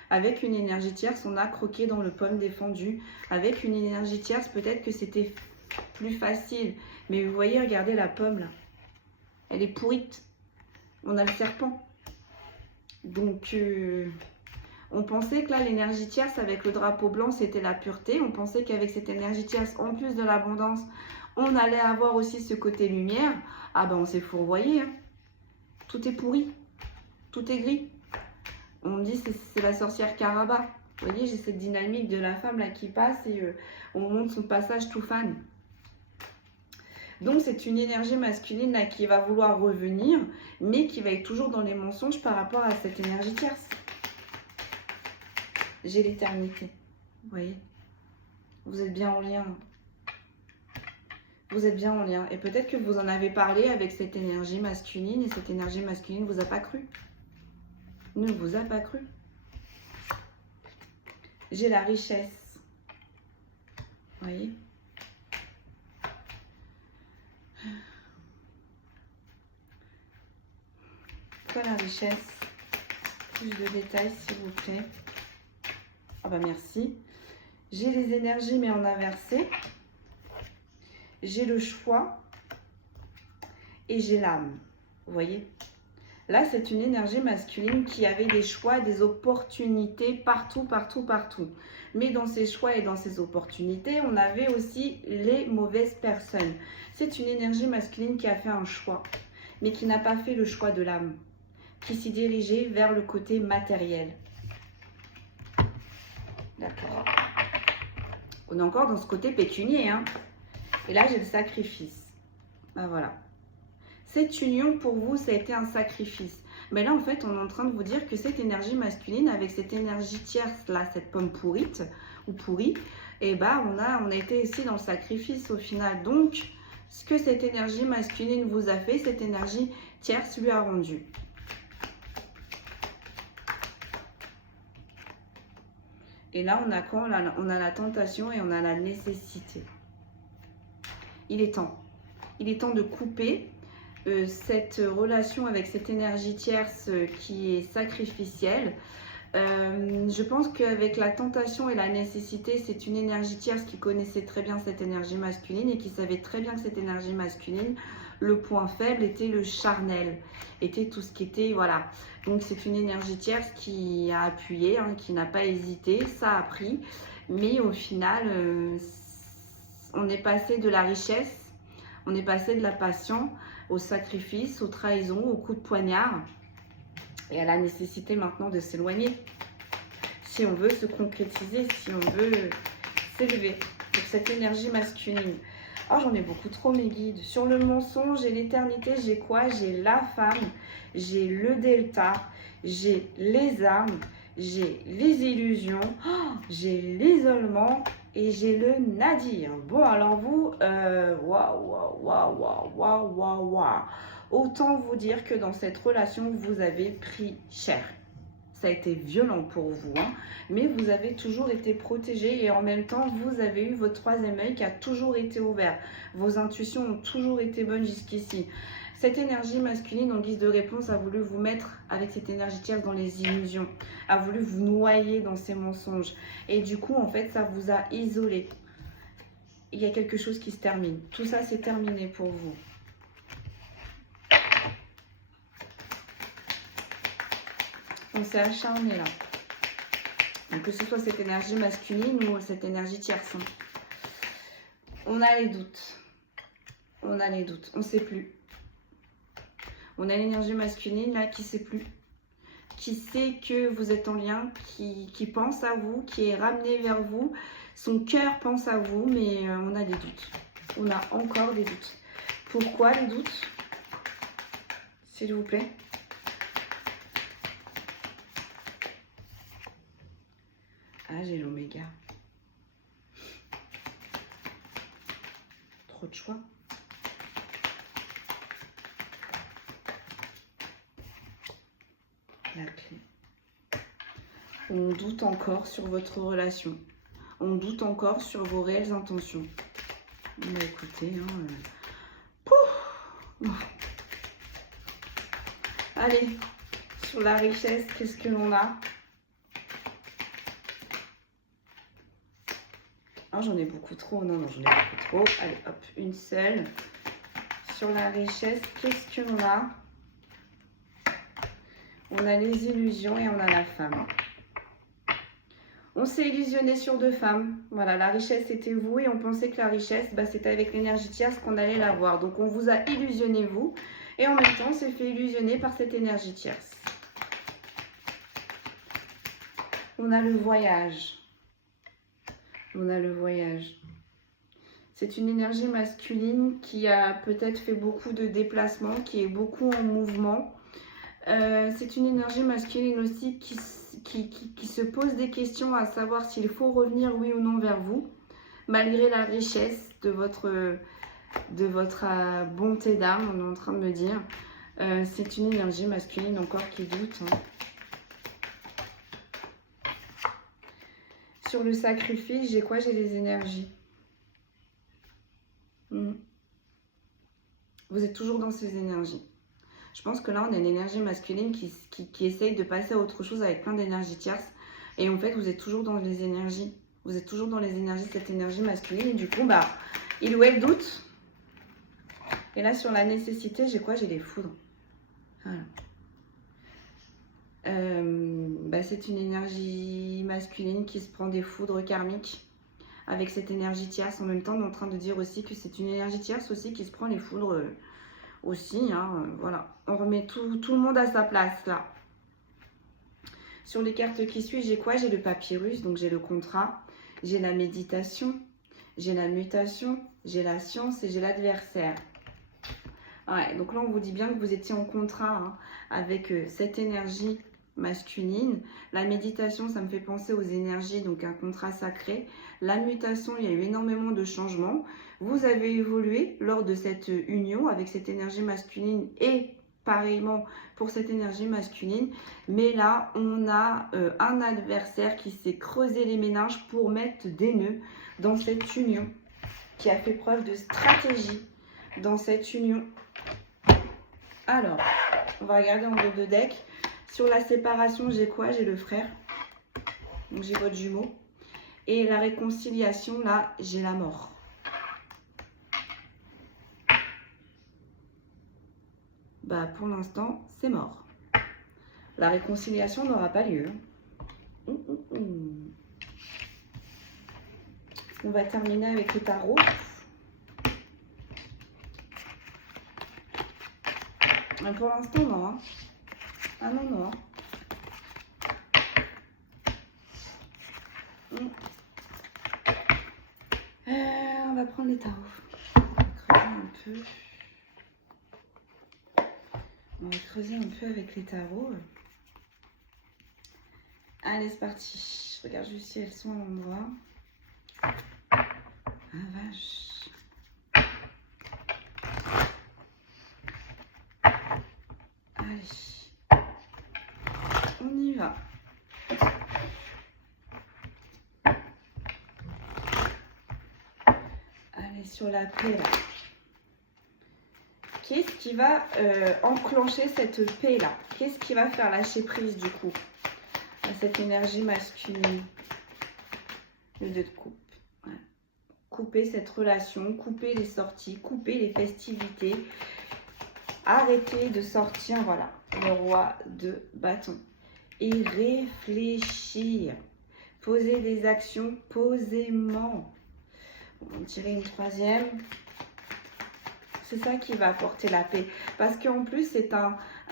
Avec une énergie tierce, on a croqué dans le pomme défendu. Avec une énergie tierce, peut-être que c'était plus facile. Mais vous voyez, regardez la pomme, là. Elle est pourrite. On a le serpent. Donc... on pensait que là, l'énergie tierce avec le drapeau blanc, c'était la pureté. On pensait qu'avec cette énergie tierce, en plus de l'abondance, on allait avoir aussi ce côté lumière. Ah ben, on s'est fourvoyé. Hein. Tout est pourri. Tout est gris. On me dit c'est la sorcière Karaba. Vous voyez, j'ai cette dynamique de la femme là qui passe et on montre son passage tout fan. Donc, c'est une énergie masculine là qui va vouloir revenir, mais qui va être toujours dans les mensonges par rapport à cette énergie tierce. J'ai l'éternité. Vous voyez? Vous êtes bien en lien. Vous êtes bien en lien. Et peut-être que vous en avez parlé avec cette énergie masculine et cette énergie masculine ne vous a pas cru. Ne vous a pas cru. J'ai la richesse. Vous voyez? Quoi la richesse? Plus de détails s'il vous plaît. Ah bah merci. J'ai les énergies mais en inversé. J'ai le choix. Et j'ai l'âme. Vous voyez? Là, c'est une énergie masculine qui avait des choix, des opportunités partout, partout, partout. Mais dans ces choix et dans ces opportunités, on avait aussi les mauvaises personnes. C'est une énergie masculine qui a fait un choix, mais qui n'a pas fait le choix de l'âme, qui s'est dirigée vers le côté matériel. D'accord. On est encore dans ce côté pécunier, hein. Et là, j'ai le sacrifice. Ben voilà. Cette union, pour vous, ça a été un sacrifice. Mais là, en fait, on est en train de vous dire que cette énergie masculine, avec cette énergie tierce, là, cette pomme pourrite, ou pourrie, et ben, on a été ici dans le sacrifice au final. Donc, ce que cette énergie masculine vous a fait, cette énergie tierce lui a rendu. Et là, on a quoi? On a la tentation et on a la nécessité. Il est temps. Il est temps de couper cette relation avec cette énergie tierce qui est sacrificielle. Je pense qu'avec la tentation et la nécessité, c'est une énergie tierce qui connaissait très bien cette énergie masculine et qui savait très bien que cette énergie masculine, le point faible était le charnel, était tout ce qui était, voilà. Donc c'est une énergie tierce qui a appuyé, hein, qui n'a pas hésité, ça a pris. Mais au final, on est passé de la richesse, on est passé de la passion au sacrifice, aux trahisons, au coup de poignard et à la nécessité maintenant de s'éloigner. Si on veut se concrétiser, si on veut s'élever pour cette énergie masculine. Oh, j'en ai beaucoup trop mes guides. Sur le mensonge, j'ai l'éternité, j'ai quoi? J'ai la femme, j'ai le delta, j'ai les âmes, j'ai les illusions, oh, j'ai l'isolement et j'ai le nadir. Bon, alors vous, waouh. Autant vous dire que dans cette relation, vous avez pris cher. Ça a été violent pour vous, hein, mais vous avez toujours été protégé et en même temps, vous avez eu votre troisième œil qui a toujours été ouvert. Vos intuitions ont toujours été bonnes jusqu'ici. Cette énergie masculine, en guise de réponse, a voulu vous mettre avec cette énergie tierce dans les illusions, a voulu vous noyer dans ses mensonges. Et du coup, en fait, ça vous a isolé. Il y a quelque chose qui se termine. Tout ça, c'est terminé pour vous. On s'est acharné là. Donc, que ce soit cette énergie masculine ou cette énergie tierce. On a les doutes. On a les doutes. On ne sait plus. On a l'énergie masculine là qui ne sait plus. Qui sait que vous êtes en lien, qui pense à vous, qui est ramené vers vous. Son cœur pense à vous, mais on a des doutes. On a encore des doutes. Pourquoi les doutes? S'il vous plaît. Ah, j'ai l'oméga. Trop de choix. La clé. On doute encore sur votre relation. On doute encore sur vos réelles intentions. Mais écoutez, allez, sur la richesse, qu'est-ce que l'on a? Ah, j'en ai beaucoup trop. Non, j'en ai beaucoup trop. Allez, hop, une seule. Sur la richesse, qu'est-ce que l'on a? On a les illusions et on a la femme. On s'est illusionné sur deux femmes. Voilà, la richesse c'était vous et on pensait que la richesse, c'était avec l'énergie tierce qu'on allait l'avoir. Donc on vous a illusionné vous et en même temps on s'est fait illusionner par cette énergie tierce. On a le voyage. On a le voyage. C'est une énergie masculine qui a peut-être fait beaucoup de déplacements, qui est beaucoup en mouvement. C'est une énergie masculine aussi qui se pose des questions à savoir s'il faut revenir oui ou non vers vous, malgré la richesse de votre bonté d'âme, on est en train de me dire. C'est une énergie masculine encore qui doute. Hein. Sur le sacrifice, j'ai quoi? J'ai les énergies. Vous êtes toujours dans ces énergies. Je pense que là, on a une énergie masculine qui essaye de passer à autre chose avec plein d'énergie tierce. Et en fait, vous êtes toujours dans les énergies. Vous êtes toujours dans les énergies, cette énergie masculine. Et du coup, il ou elle doute. Et là, sur la nécessité, j'ai quoi? J'ai les foudres. Voilà. C'est une énergie masculine qui se prend des foudres karmiques avec cette énergie tierce. En même temps, on est en train de dire aussi que c'est une énergie tierce aussi qui se prend les foudres aussi, hein, voilà. On remet tout le monde à sa place, là. Sur les cartes qui suivent, j'ai quoi? J'ai le papyrus, donc j'ai le contrat, j'ai la méditation, j'ai la mutation, j'ai la science et j'ai l'adversaire. Ouais, donc là, on vous dit bien que vous étiez en contrat avec cette énergie masculine. La méditation, ça me fait penser aux énergies, donc un contrat sacré. La mutation, il y a eu énormément de changements. Vous avez évolué lors de cette union avec cette énergie masculine et pareillement pour cette énergie masculine. Mais là, on a un adversaire qui s'est creusé les méninges pour mettre des nœuds dans cette union, qui a fait preuve de stratégie dans cette union. Alors, on va regarder en deux de deck. Sur la séparation, j'ai quoi? J'ai le frère. Donc, j'ai votre jumeau. Et la réconciliation, là, j'ai la mort. Pour l'instant, c'est mort. La réconciliation n'aura pas lieu. On va terminer avec le tarot. Pour l'instant, non. Hein. Ah non, non. On va prendre les tarots. On va creuser un peu avec les tarots. Allez, c'est parti. Je regarde juste si elles sont à l'endroit. Ah, vache. Allez. On y va. sur la paix là. Qu'est-ce qui va enclencher cette paix là? Qu'est-ce qui va faire lâcher prise du coup à cette énergie masculine? Le 2 de coupe. Ouais. Couper cette relation, couper les sorties, couper les festivités. Arrêtez de sortir, voilà, le roi de bâton. Et réfléchir. Poser des actions posément. On va tirer une troisième. C'est ça qui va apporter la paix. Parce qu'en plus,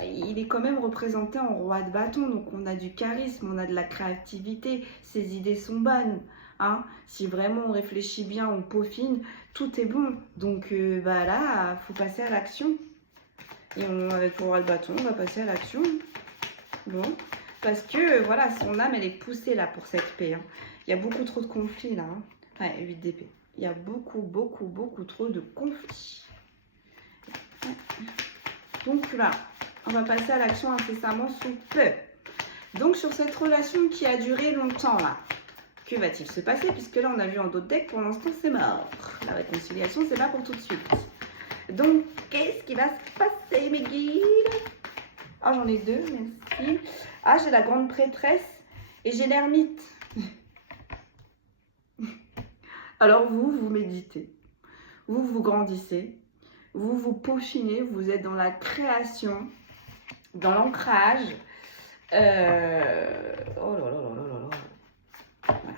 il est quand même représenté en roi de bâton. Donc, on a du charisme, on a de la créativité. Ses idées sont bonnes. Hein. Si vraiment on réfléchit bien, on peaufine, tout est bon. Donc, bah là, il faut passer à l'action. Et avec le roi de bâton, on va passer à l'action. Bon. Parce que, voilà, son âme, elle est poussée là pour cette paix. Hein. Il y a beaucoup trop de conflits là. Hein. Ouais, 8 d'épée. Il y a beaucoup trop de conflits. Donc là, on va passer à l'action incessamment sous peu. Donc sur cette relation qui a duré longtemps là, que va-t-il se passer? Puisque là, on a vu en d'autres decks, pour l'instant, c'est mort. La réconciliation, c'est pas pour tout de suite. Donc, qu'est-ce qui va se passer, mes guides? Ah, j'en ai 2, merci. Ah, j'ai la grande prêtresse et j'ai l'ermite. Alors, vous méditez. Vous grandissez. Vous peaufinez. Vous êtes dans la création, dans l'ancrage. Oh là là là là là là. Voilà.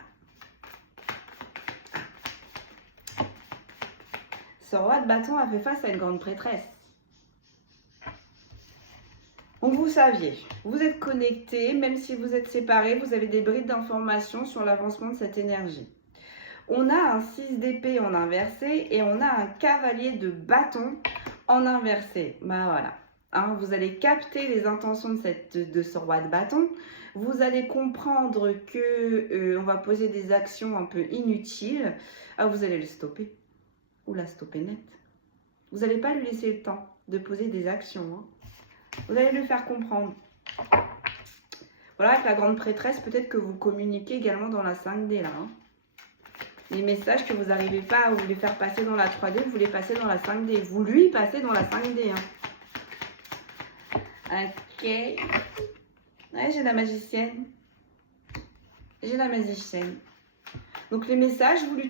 Ce roi de bâton a fait face à une grande prêtresse. Donc vous saviez, vous êtes connectés, même si vous êtes séparés, vous avez des brides d'informations sur l'avancement de cette énergie. On a un 6 d'épée en inversé et on a un cavalier de bâton en inversé. Ben voilà, hein, vous allez capter les intentions de ce roi de bâton. Vous allez comprendre que on va poser des actions un peu inutiles. Ah, vous allez le stopper ou la stopper net. Vous n'allez pas lui laisser le temps de poser des actions. Hein. Vous allez lui faire comprendre. Voilà, avec la grande prêtresse, peut-être que vous communiquez également dans la 5D là. Hein. Les messages que vous n'arrivez pas à vous les faire passer dans la 3D, vous les passez dans la 5D. Vous lui passez dans la 5D. Hein. Ok. Ouais, j'ai la magicienne. J'ai la magicienne. Donc les messages, vous lui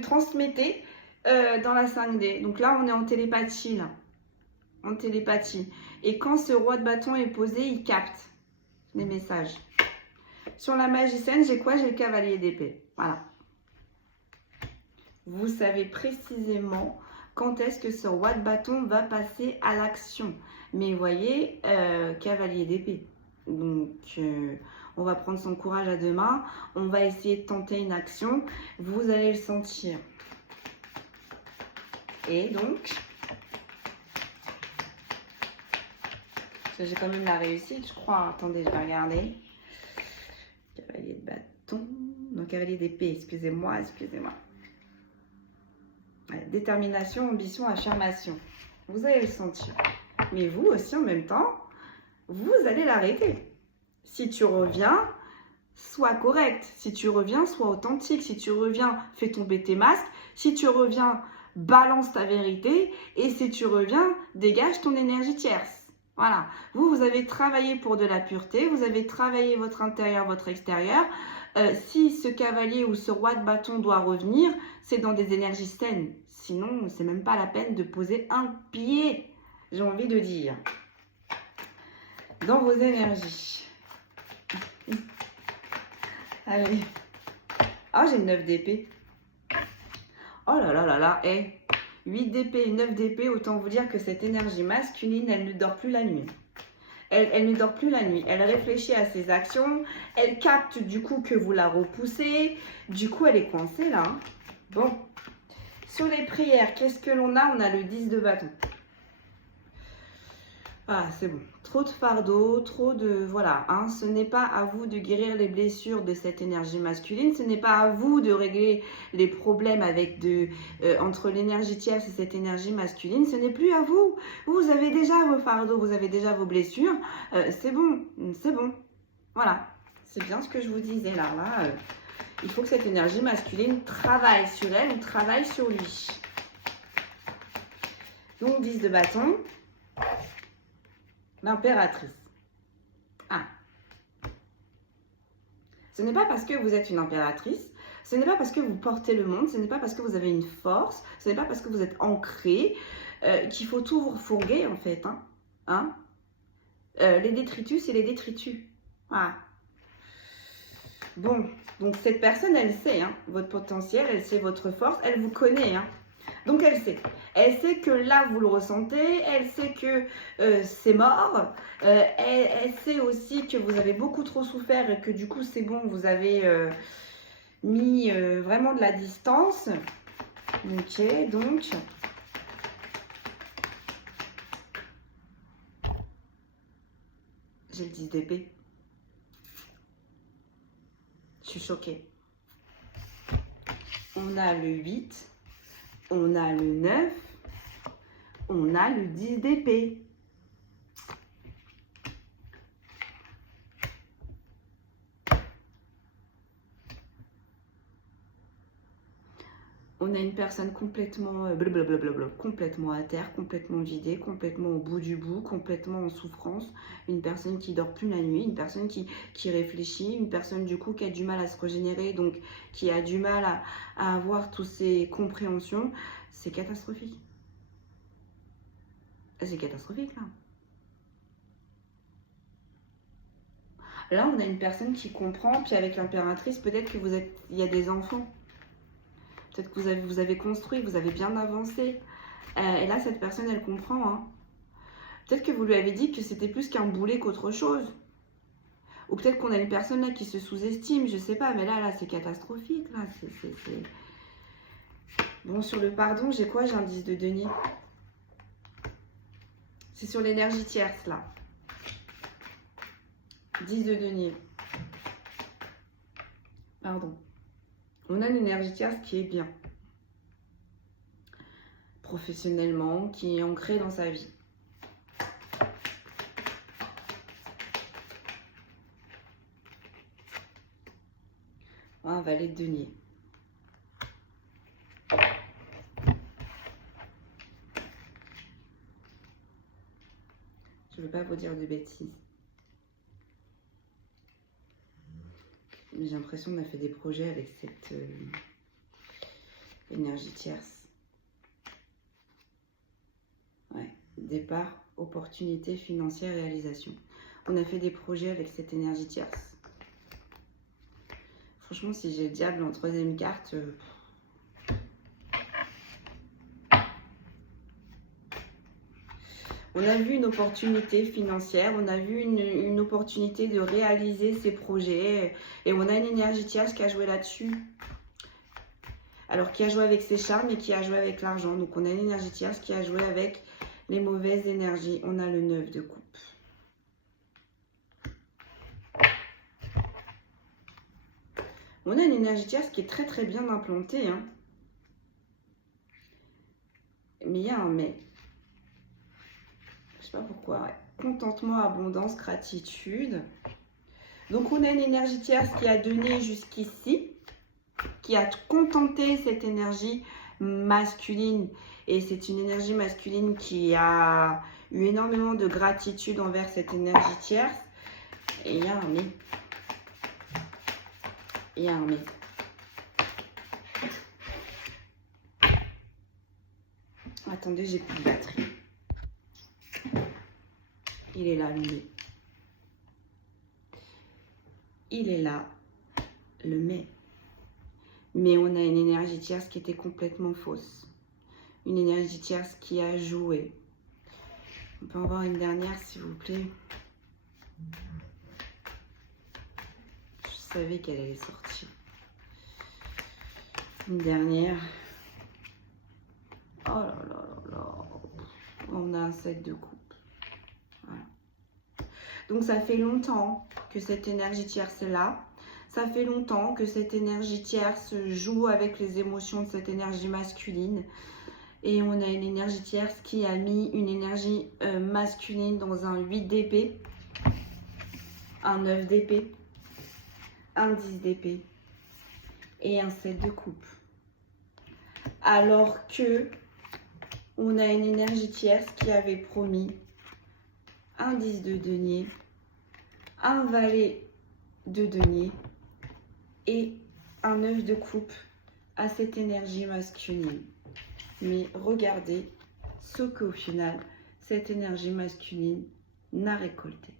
transmettez dans la 5D. Donc là, on est en télépathie là. En télépathie. Et quand ce roi de bâton est posé, il capte les messages. Sur la magicienne, j'ai quoi? J'ai le cavalier d'épée. Voilà. Vous savez précisément quand est-ce que ce roi de bâton va passer à l'action. Mais vous voyez, cavalier d'épée. Donc, on va prendre son courage à deux mains. On va essayer de tenter une action. Vous allez le sentir. Et donc... j'ai quand même la réussite, je crois. Attendez, je vais regarder. Cavalier de bâton. Non, cavalier d'épée, excusez-moi. Ouais, détermination, ambition, affirmation. Vous allez le sentir. Mais vous aussi, en même temps, vous allez l'arrêter. Si tu reviens, sois correct. Si tu reviens, sois authentique. Si tu reviens, fais tomber tes masques. Si tu reviens, balance ta vérité. Et si tu reviens, dégage ton énergie tierce. Voilà, vous avez travaillé pour de la pureté, vous avez travaillé votre intérieur, votre extérieur. Si ce cavalier ou ce roi de bâton doit revenir, c'est dans des énergies saines. Sinon, c'est même pas la peine de poser un pied, j'ai envie de dire, dans vos énergies. Allez. Ah, j'ai le 9 d'épée. Oh là là là là, 8 d'épée, 9 d'épée, autant vous dire que cette énergie masculine, elle ne dort plus la nuit. Elle ne dort plus la nuit. Elle réfléchit à ses actions. Elle capte du coup que vous la repoussez. Du coup, elle est coincée là. Hein. Bon. Sur les prières, qu'est-ce que l'on a? On a le 10 de bâton. Ah, c'est bon. Trop de fardeau, trop de... Voilà, hein, ce n'est pas à vous de guérir les blessures de cette énergie masculine. Ce n'est pas à vous de régler les problèmes avec entre l'énergie tierce et cette énergie masculine. Ce n'est plus à vous. Vous avez déjà vos fardeaux, vous avez déjà vos blessures. C'est bon, c'est bon. Voilà, c'est bien ce que je vous disais là. Il faut que cette énergie masculine travaille sur elle ou travaille sur lui. Donc 10 de bâton, l'impératrice. Ah. Ce n'est pas parce que vous êtes une impératrice, ce n'est pas parce que vous portez le monde, ce n'est pas parce que vous avez une force, ce n'est pas parce que vous êtes ancré qu'il faut tout vous refourguer en fait. Les détritus, c'est les détritus. Ah. Bon, donc cette personne, elle sait votre potentiel, elle sait votre force, elle vous connaît. Donc elle sait. Elle sait que là, vous le ressentez, elle sait que c'est mort, elle sait aussi que vous avez beaucoup trop souffert et que du coup, c'est bon, vous avez mis vraiment de la distance. Ok, donc... J'ai le 10 d'épée. Je suis choquée. On a le 8, on a le 9, on a le 10 d'épée. On a une personne complètement complètement à terre, complètement vidée, complètement au bout du bout, complètement en souffrance. Une personne qui dort plus la nuit, une personne qui réfléchit, une personne du coup qui a du mal à se régénérer, donc qui a du mal à avoir toutes ces compréhensions. C'est catastrophique. C'est catastrophique là. Là, on a une personne qui comprend, puis avec l'impératrice, peut-être que il y a des enfants. Peut-être que vous avez construit, vous avez bien avancé. Et là, cette personne, elle comprend. Peut-être que vous lui avez dit que c'était plus qu'un boulet qu'autre chose. Ou peut-être qu'on a une personne là qui se sous-estime, je sais pas. Mais là, c'est catastrophique. Là, Bon, sur le pardon, j'ai quoi? J'ai un 10 de denier. C'est sur l'énergie tierce, là. 10 de denier. Pardon. On a une énergie tierce qui est bien. Professionnellement, qui est ancrée dans sa vie. Un valet de denier. Je ne veux pas vous dire de bêtises. J'ai l'impression qu'on a fait des projets avec cette énergie tierce. Ouais. Départ, opportunité, financière, réalisation. On a fait des projets avec cette énergie tierce. Franchement, si j'ai le diable en troisième carte... On a vu une opportunité financière, on a vu une opportunité de réaliser ces projets et on a une énergie tierce qui a joué là-dessus. Alors, qui a joué avec ses charmes et qui a joué avec l'argent. Donc, on a une énergie tierce qui a joué avec les mauvaises énergies. On a le 9 de coupe. On a une énergie tierce qui est très très bien implantée. Mais il y a un mais. Je sais pas pourquoi. Ouais. Contentement, abondance, gratitude. Donc on a une énergie tierce qui a donné jusqu'ici, qui a contenté cette énergie masculine. Et c'est une énergie masculine qui a eu énormément de gratitude envers cette énergie tierce. Et il y a un mais. Il y a un mais. Attendez, j'ai plus de batterie. Il est là, le mais. Il est là, le mais. Mais on a une énergie tierce qui était complètement fausse. Une énergie tierce qui a joué. On peut en voir une dernière, s'il vous plaît. Je savais qu'elle allait sortir. Une dernière. Oh là là là là. On a un 7 de coupe. Voilà. Donc ça fait longtemps que cette énergie tierce est là. Ça fait longtemps que cette énergie tierce joue avec les émotions de cette énergie masculine. Et on a une énergie tierce qui a mis une énergie masculine dans un 8 d'épée, un 9 d'épée, un 10 d'épée et un 7 de coupe. Alors que on a une énergie tierce qui avait promis un 10 de denier, un valet de denier et un 9 de coupe à cette énergie masculine. Mais regardez ce qu'au final, cette énergie masculine n'a récolté.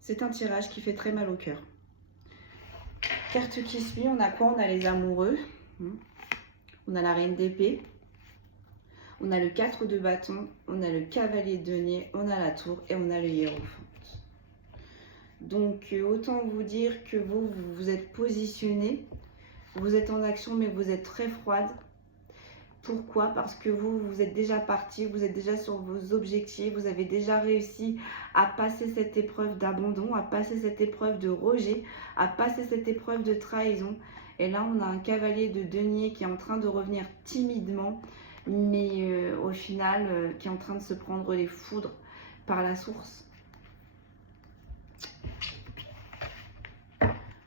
C'est un tirage qui fait très mal au cœur. Carte qui suit, on a quoi? On a les amoureux, on a la reine d'épée, on a le 4 de bâton, on a le cavalier de denier, on a la tour et on a le hiérophante. Donc autant vous dire que vous êtes positionné, vous êtes en action mais vous êtes très froide. Pourquoi? Parce que vous êtes déjà parti, vous êtes déjà sur vos objectifs, vous avez déjà réussi à passer cette épreuve d'abandon, à passer cette épreuve de rejet, à passer cette épreuve de trahison. Et là, on a un cavalier de denier qui est en train de revenir timidement, mais au final, qui est en train de se prendre les foudres par la source.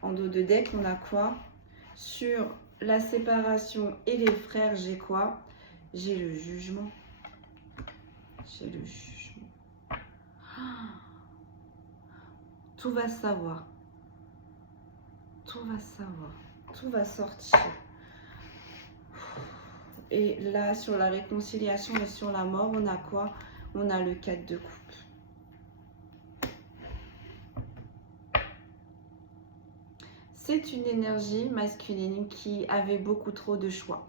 En dos de deck, on a quoi? Sur la séparation et les frères, j'ai quoi? J'ai le jugement. J'ai le jugement. Tout va se savoir. Tout va se savoir. Tout va sortir. Et là, sur la réconciliation et sur la mort, on a quoi? On a le 4 de coupe. C'est une énergie masculine qui avait beaucoup trop de choix,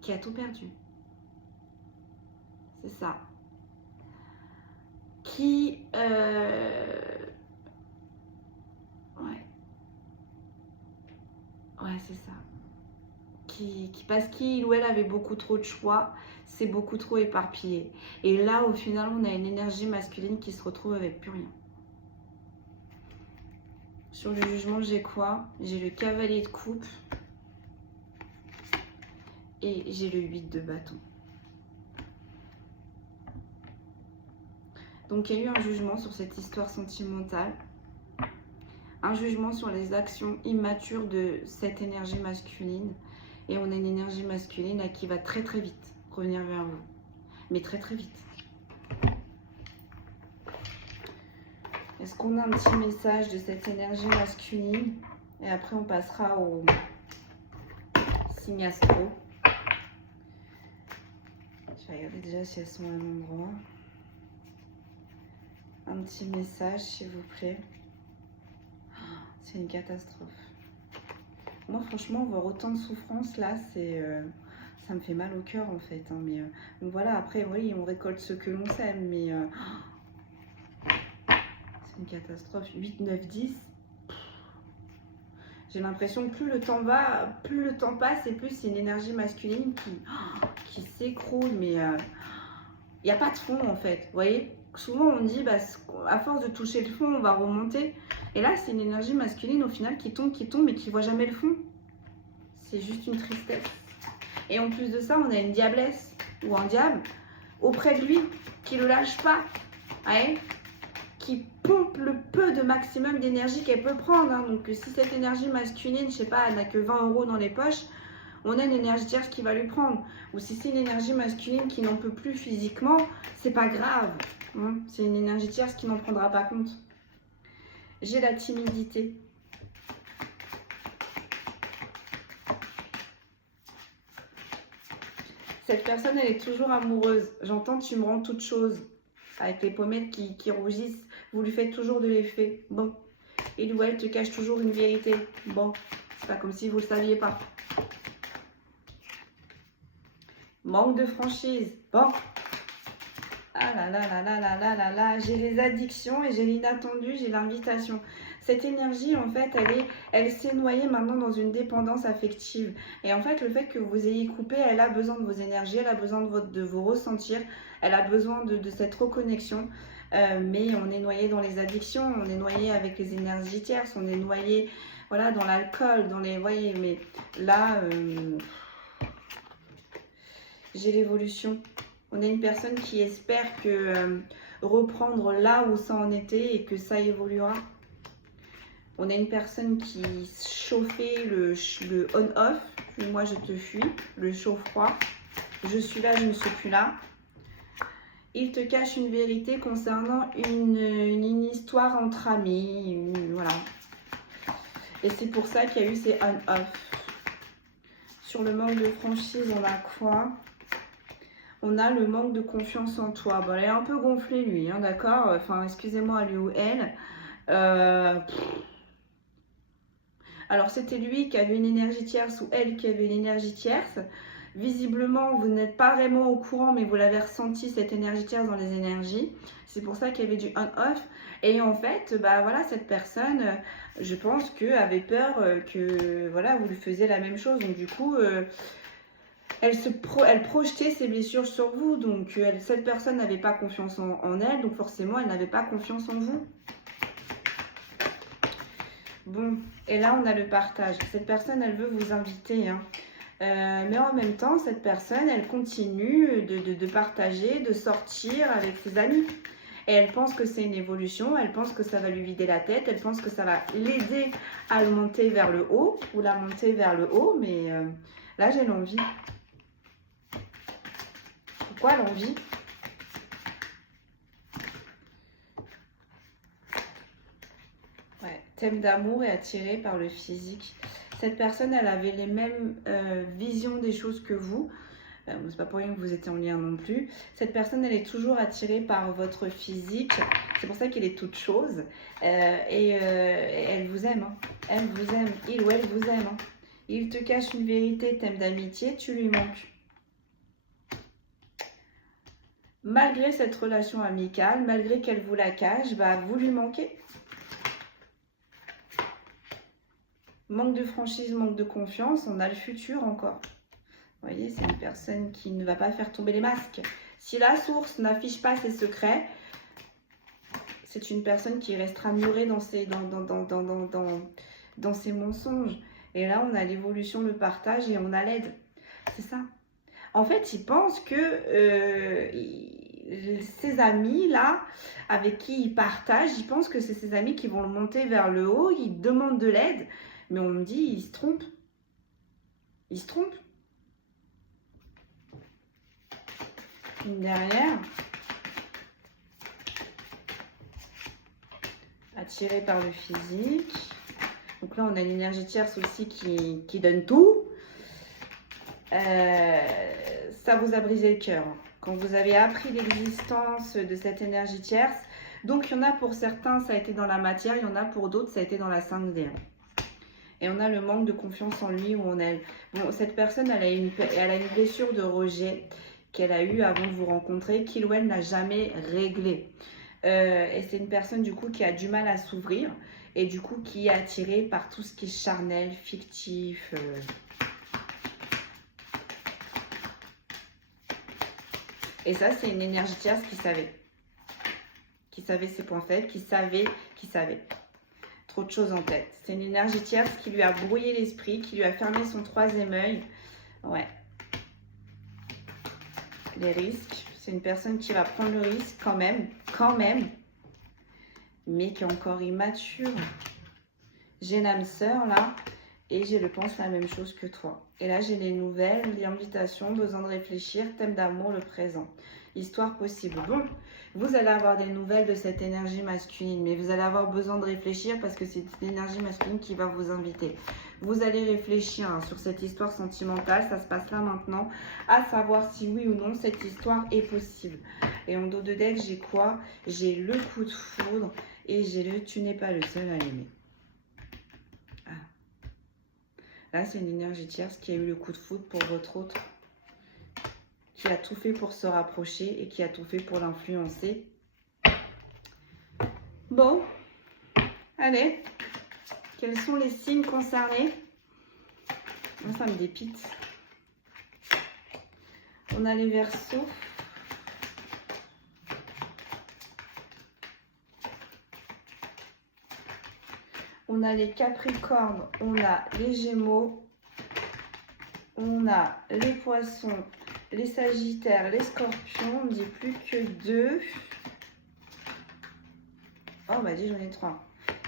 qui a tout perdu. C'est ça. Qui... Ouais, c'est ça. Parce qu'il ou elle avait beaucoup trop de choix, c'est beaucoup trop éparpillé. Et là, au final, on a une énergie masculine qui se retrouve avec plus rien. Sur le jugement, j'ai quoi? J'ai le cavalier de coupe et j'ai le 8 de bâton. Donc, il y a eu un jugement sur cette histoire sentimentale, un jugement sur les actions immatures de cette énergie masculine. Et on a une énergie masculine là, qui va très très vite revenir vers vous, mais très très vite. Est-ce qu'on a un petit message de cette énergie masculine? Et après, on passera au signe astro. Je vais regarder déjà si elles sont à un endroit. Un petit message, s'il vous plaît. C'est une catastrophe. Moi, franchement, voir autant de souffrance, là, ça me fait mal au cœur, en fait. Hein, mais donc voilà, après, oui, on récolte ce que l'on sème, mais... c'est une catastrophe. 8, 9, 10. J'ai l'impression que plus le temps passe et plus c'est une énergie masculine qui s'écroule. Mais il n'y a pas de fond en fait. Vous voyez, souvent on dit bah, à force de toucher le fond, on va remonter. Et là, c'est une énergie masculine au final qui tombe mais qui ne voit jamais le fond. C'est juste une tristesse. Et en plus de ça, on a une diablesse ou un diable auprès de lui qui ne le lâche pas. Vous voyez, qui pompe le peu de maximum d'énergie qu'elle peut prendre. Hein. Donc si cette énergie masculine, je sais pas, elle n'a que 20 € dans les poches, on a une énergie tierce qui va lui prendre. Ou si c'est une énergie masculine qui n'en peut plus physiquement, c'est pas grave. Hein. C'est une énergie tierce qui n'en prendra pas compte. J'ai la timidité. Cette personne, elle est toujours amoureuse. J'entends, tu me rends toute chose. Avec les pommettes qui rougissent, vous lui faites toujours de l'effet. Bon, il ou elle te cache toujours une vérité. Bon, c'est pas comme si vous ne le saviez pas. Manque de franchise. Bon. Ah là là là là là là là là. J'ai les addictions et j'ai l'inattendu, j'ai l'invitation. Cette énergie, en fait, elle s'est noyée maintenant dans une dépendance affective. Et en fait, le fait que vous ayez coupé, elle a besoin de vos énergies, elle a besoin de vos ressentir, elle a besoin de cette reconnexion. Mais on est noyé dans les addictions, on est noyé avec les énergies tierces, on est noyé voilà, dans l'alcool, dans les... Voyez, mais là, j'ai l'évolution. On a une personne qui espère que reprendre là où ça en était et que ça évoluera. On a une personne qui chauffait le on-off. Moi, je te fuis. Le chaud-froid. Je suis là, je ne suis plus là. Il te cache une vérité concernant une histoire entre amis. Voilà. Et c'est pour ça qu'il y a eu ces on-off. Sur le manque de franchise, on a quoi? On a le manque de confiance en toi. Bon, elle est un peu gonflée, lui, hein, d'accord? Enfin, excusez-moi, lui ou elle. Alors, c'était lui qui avait une énergie tierce ou elle qui avait une énergie tierce. Visiblement, vous n'êtes pas vraiment au courant, mais vous l'avez ressenti, cette énergie tierce dans les énergies. C'est pour ça qu'il y avait du on-off. Et en fait, bah voilà, cette personne, je pense qu'elle avait peur que voilà, vous lui faisiez la même chose. Donc du coup, elle projetait ses blessures sur vous. Donc cette personne n'avait pas confiance en elle. Donc forcément, elle n'avait pas confiance en vous. Bon, et là, on a le partage. Cette personne, elle veut vous inviter, hein. Mais en même temps, cette personne, elle continue de partager, de sortir avec ses amis. Et elle pense que c'est une évolution, elle pense que ça va lui vider la tête, elle pense que ça va l'aider à le monter vers le haut, ou la monter vers le haut, mais là, j'ai l'envie. Pourquoi l'envie? Ouais, thème d'amour et attiré par le physique. Cette personne, elle avait les mêmes visions des choses que vous. C'est pas pour rien que vous étiez en lien non plus. Cette personne, elle est toujours attirée par votre physique. C'est pour ça qu'elle est toute chose. Elle vous aime. Hein. Elle vous aime. Il ou elle vous aime. Hein. Il te cache une vérité, thème d'amitié, tu lui manques. Malgré cette relation amicale, malgré qu'elle vous la cache, bah, vous lui manquez. Manque de franchise, manque de confiance, on a le futur encore. Vous voyez, c'est une personne qui ne va pas faire tomber les masques. Si la source n'affiche pas ses secrets, c'est une personne qui restera murée dans ses mensonges. Et là, on a l'évolution, le partage et on a l'aide. C'est ça. En fait, il pense que ses amis, là, avec qui il partage, il pense que c'est ses amis qui vont le monter vers le haut. Il demande de l'aide. Mais on me dit, il se trompe. Il se trompe. Une dernière. Attiré par le physique. Donc là, on a l'énergie tierce aussi qui donne tout. Ça vous a brisé le cœur. Quand vous avez appris l'existence de cette énergie tierce. Donc, il y en a pour certains, ça a été dans la matière. Il y en a pour d'autres, ça a été dans la 5D. Et on a le manque de confiance en lui ou en elle. Bon, cette personne, elle a une blessure de rejet qu'elle a eue avant de vous rencontrer, qu'il ou elle n'a jamais réglée. Et c'est une personne, du coup, qui a du mal à s'ouvrir et du coup, qui est attirée par tout ce qui est charnel, fictif. Et ça, c'est une énergie tierce qui savait. Qui savait ses points faibles, qui savait. Trop de choses en tête. C'est une énergie tierce qui lui a brouillé l'esprit, qui lui a fermé son troisième œil. Ouais. Les risques. C'est une personne qui va prendre le risque quand même, mais qui est encore immature. J'ai l'âme sœur là, et je pense la même chose que toi. Et là, j'ai les nouvelles, l'invitation, besoin de réfléchir, thème d'amour, le présent. Histoire possible. Bon, vous allez avoir des nouvelles de cette énergie masculine, mais vous allez avoir besoin de réfléchir parce que c'est l'énergie masculine qui va vous inviter. Vous allez réfléchir hein, sur cette histoire sentimentale, ça se passe là maintenant, à savoir si oui ou non cette histoire est possible. Et en dos de deck, j'ai quoi? J'ai le coup de foudre et j'ai le tu n'es pas le seul à aimer. Ah. Là, c'est une énergie tierce qui a eu le coup de foudre pour votre autre. Qui a tout fait pour se rapprocher et qui a tout fait pour l'influencer. Bon, allez, quels sont les signes concernés? Moi, ça me dépite. On a les Verseaux. On a les Capricornes, on a les Gémeaux, on a les Poissons, les Sagittaires, les Scorpions, on ne dit plus que 2. Oh, bah dis, j'en ai 3.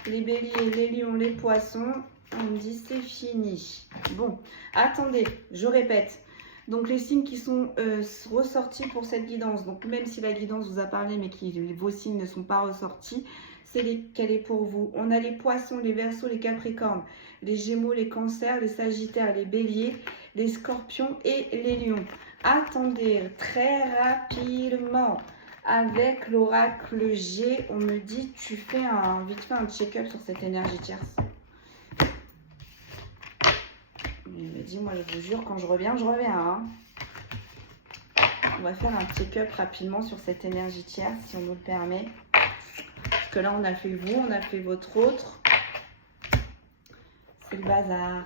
les béliers, les lions, les poissons. On me dit c'est fini. Bon, attendez, je répète. Donc les signes qui sont ressortis pour cette guidance, donc même si la guidance vous a parlé mais que vos signes ne sont pas ressortis, c'est quelle est pour vous. On a les poissons, les verseaux, les capricornes, les gémeaux, les cancers, les sagittaires, les béliers, les scorpions et les lions. Attendez, très rapidement, avec l'oracle G, on me dit tu fais vite fait un check-up sur cette énergie tierce. Il me dit, moi je vous jure, quand je reviens, hein. On va faire un check-up rapidement sur cette énergie tierce, si on nous le permet. Parce que là, on a fait vous, on a fait votre autre. C'est le bazar,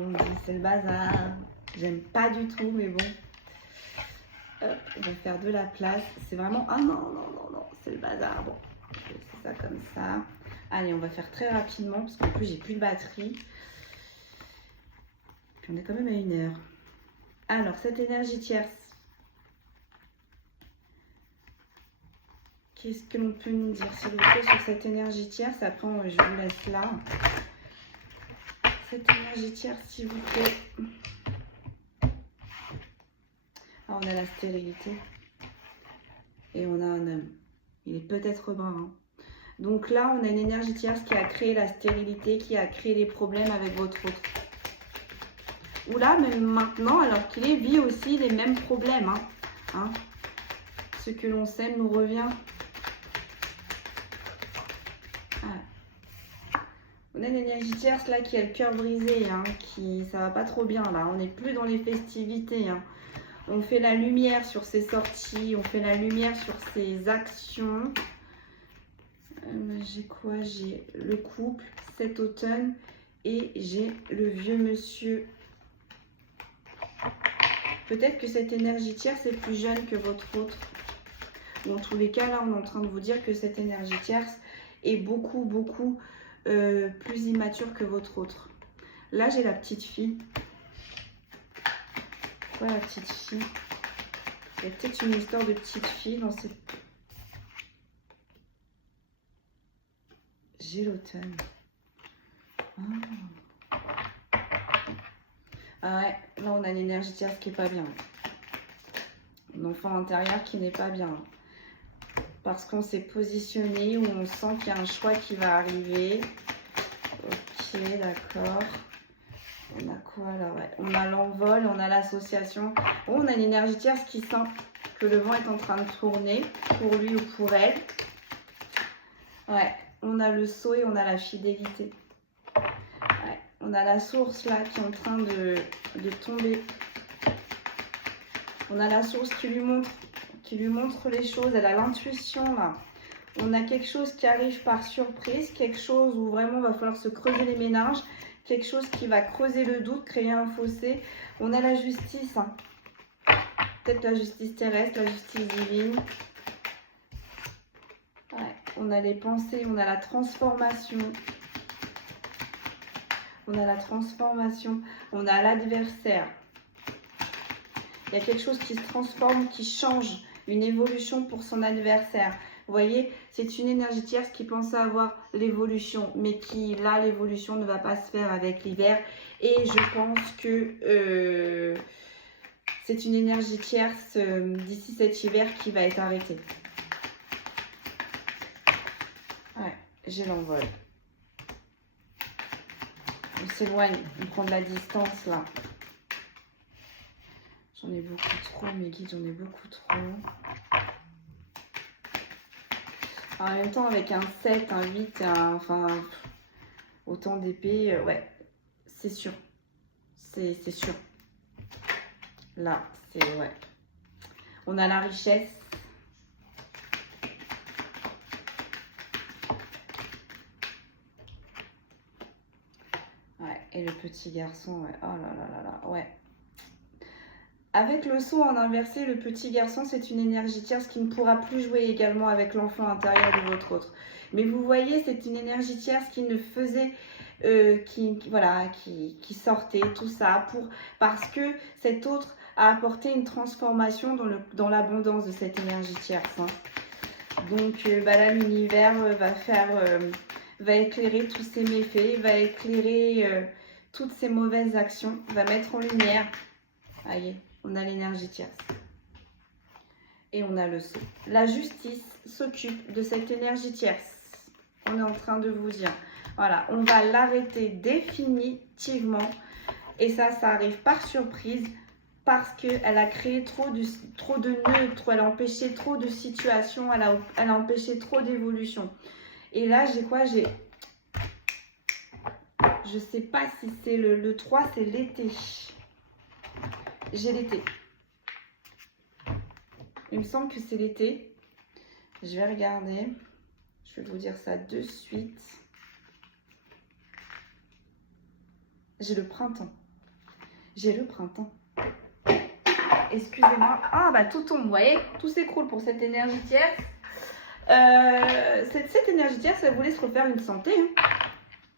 on dit, c'est le bazar. J'aime pas du tout, mais bon. Hop, on va faire de la place. C'est vraiment, ah non, c'est le bazar. Bon, je vais faire ça comme ça. Allez, on va faire très rapidement, parce qu'en plus, j'ai plus de batterie. On est quand même à 1 heure. Alors, cette énergie tierce, qu'est-ce que l'on peut nous dire, s'il vous plaît, sur cette énergie tierce? Après, je vous laisse là. Cette énergie tierce, s'il vous plaît. Ah, on a la stérilité. Et on a un homme. Il est peut-être brun. Donc là, on a une énergie tierce qui a créé la stérilité, qui a créé les problèmes avec votre autre. Ou là, même maintenant, alors qu'il vit aussi les mêmes problèmes. Ce que l'on sème nous revient. On a une énergie tierce là qui a le cœur brisé, ça va pas trop bien là. On n'est plus dans les festivités. On fait la lumière sur ses sorties, on fait la lumière sur ses actions. J'ai quoi? J'ai le couple, cet automne, et j'ai le vieux monsieur. Peut-être que cette énergie tierce est plus jeune que votre autre. Dans tous les cas, là, on est en train de vous dire que cette énergie tierce est beaucoup plus immature que votre autre. Là, j'ai la petite fille. Quoi, la petite fille? Il y a peut-être une histoire de petite fille dans cette... J'ai l'automne. Ah ouais, là on a l'énergie tierce qui est pas bien. Un enfant intérieur qui n'est pas bien. Parce qu'on s'est positionné, où on sent qu'il y a un choix qui va arriver. Ok, d'accord. On a quoi là? Ouais. On a l'envol, on a l'association. On a l'énergie tierce qui sent que le vent est en train de tourner, pour lui ou pour elle. Ouais, on a le saut et on a la fidélité. Ouais. On a la source là qui est en train de tomber. On a la source qui lui montre les choses. Elle a l'intuition là. On a quelque chose qui arrive par surprise. Quelque chose où vraiment il va falloir se creuser les méninges. Quelque chose qui va creuser le doute, créer un fossé. On a la justice. Peut-être la justice terrestre, la justice divine. Ouais. On a les pensées, on a la transformation. On a la transformation. On a l'adversaire. Il y a quelque chose qui se transforme, qui change, une évolution pour son adversaire. Vous voyez, c'est une énergie tierce qui pensait avoir l'évolution, mais qui, là, l'évolution ne va pas se faire avec l'hiver. Et je pense que c'est une énergie tierce d'ici cet hiver qui va être arrêtée. Ouais, j'ai l'envol. On s'éloigne, on prend de la distance, là. J'en ai beaucoup trop, mes guides, j'en ai beaucoup trop. En même temps, avec un 7, un 8, enfin, autant d'épées, ouais, c'est sûr. C'est sûr. Là, c'est, ouais. On a la richesse. Ouais, et le petit garçon, ouais. Oh là là là là, ouais. Avec le saut en inversé, le petit garçon, c'est une énergie tierce qui ne pourra plus jouer également avec l'enfant intérieur de votre autre. Mais vous voyez, c'est une énergie tierce qui ne faisait, qui sortait, tout ça, parce que cet autre a apporté une transformation dans l'abondance de cette énergie tierce. Donc là, l'univers va faire va éclairer tous ses méfaits, va éclairer toutes ses mauvaises actions, va mettre en lumière. Allez, on a l'énergie tierce. Et on a le sceau. La justice s'occupe de cette énergie tierce. On est en train de vous dire. Voilà, on va l'arrêter définitivement. Et ça arrive par surprise parce qu'elle a créé trop de neutres, elle a empêché trop de situations, elle a empêché trop d'évolution. Et là, j'ai quoi? Je sais pas si c'est le 3, c'est l'été. J'ai l'été. Il me semble que c'est l'été. Je vais regarder. Je vais vous dire ça de suite. J'ai le printemps. J'ai le printemps. Excusez-moi. Ah, bah tout tombe, vous voyez? Tout s'écroule pour cette énergie tierce. Cette énergie tierce, elle voulait se refaire une santé. Hein.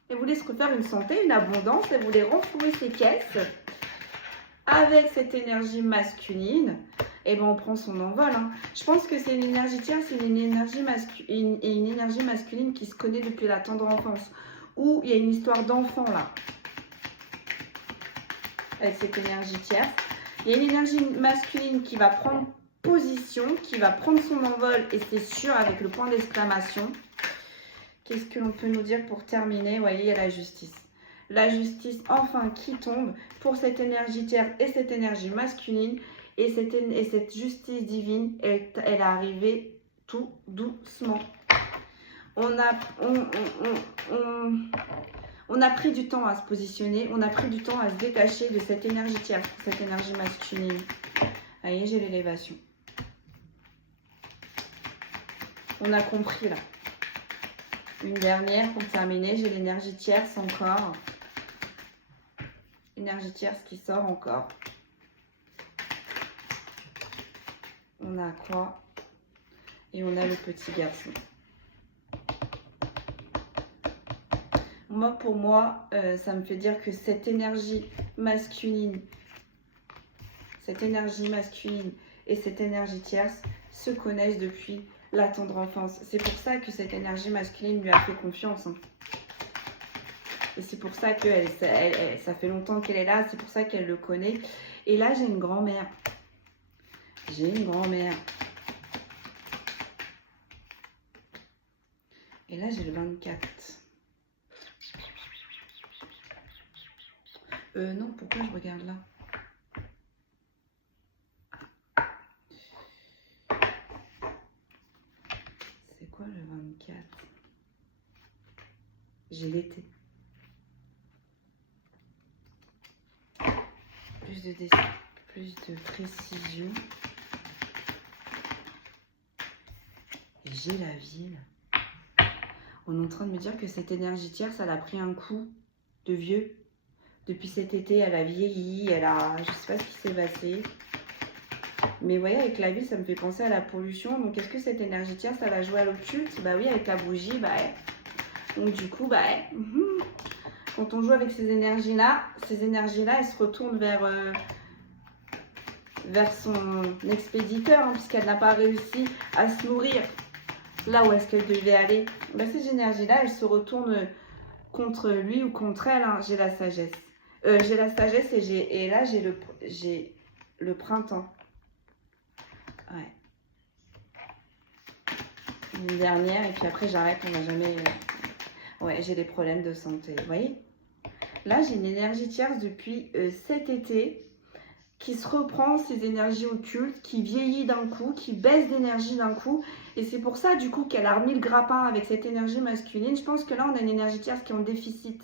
Elle voulait se refaire une santé, une abondance. Elle voulait renflouer ses caisses. Avec cette énergie masculine, et ben on prend son envol. Hein. Je pense que c'est une énergie tierce, c'est une énergie masculine qui se connaît depuis la tendre enfance. Où il y a une histoire d'enfant là. Avec cette énergie tierce. Il y a une énergie masculine qui va prendre position, qui va prendre son envol, et c'est sûr avec le point d'exclamation. Qu'est-ce que l'on peut nous dire pour terminer? Vous voyez, il y a la justice. La justice enfin qui tombe pour cette énergie tierce et cette énergie masculine. Et cette justice divine, elle est arrivée tout doucement. On a pris du temps à se positionner, on a pris du temps à se détacher de cette énergie tierce, cette énergie masculine. Vous voyez, j'ai l'élévation. On a compris là. Une dernière pour terminer, j'ai l'énergie tierce encore. Énergie tierce qui sort encore. On a quoi? Et on a le petit garçon. Moi, pour moi, ça me fait dire que cette énergie masculine et cette énergie tierce se connaissent depuis la tendre enfance. C'est pour ça que cette énergie masculine lui a fait confiance. Hein. Et c'est pour ça que ça fait longtemps qu'elle est là, c'est pour ça qu'elle le connaît. Et là, j'ai une grand-mère. J'ai une grand-mère. Et là, j'ai le 24. Non, pourquoi je regarde là? C'est quoi le 24? J'ai l'été. Plus de précision. Et j'ai la ville. On est en train de me dire que cette énergie tierce, elle a pris un coup de vieux. Depuis cet été, elle a vieilli, je sais pas ce qui s'est passé. Mais vous voyez, avec la vie, ça me fait penser à la pollution. Donc, est-ce que cette énergie tierce, elle a joué à l'occulte? Bah oui, avec la bougie, bah ouais. Donc, du coup, bah ouais. Quand on joue avec ces énergies-là, elles se retournent vers son expéditeur, hein, puisqu'elle n'a pas réussi à se nourrir là où est-ce qu'elle devait aller. Bah, ces énergies-là, elles se retournent contre lui ou contre elle. Hein. J'ai la sagesse. J'ai la sagesse et là, j'ai le printemps. Ouais. Une dernière, et puis après, j'arrête, on va jamais... Ouais, j'ai des problèmes de santé, vous voyez? Là, j'ai une énergie tierce depuis cet été qui se reprend, ces énergies occultes, qui vieillit d'un coup, qui baisse d'énergie d'un coup. Et c'est pour ça, du coup, qu'elle a remis le grappin avec cette énergie masculine. Je pense que là, on a une énergie tierce qui est en déficit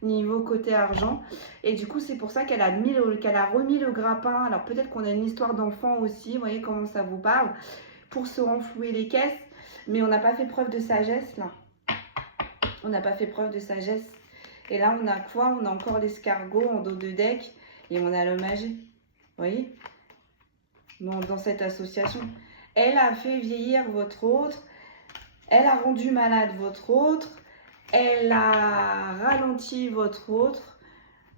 niveau côté argent. Et du coup, c'est pour ça qu'elle a remis le grappin. Alors, peut-être qu'on a une histoire d'enfant aussi, vous voyez comment ça vous parle, pour se renflouer les caisses. Mais on n'a pas fait preuve de sagesse, là. On n'a pas fait preuve de sagesse. Et là, on a quoi? On a encore l'escargot en dos de deck et on a le magé. Vous voyez? Dans cette association. Elle a fait vieillir votre autre. Elle a rendu malade votre autre. Elle a ralenti votre autre.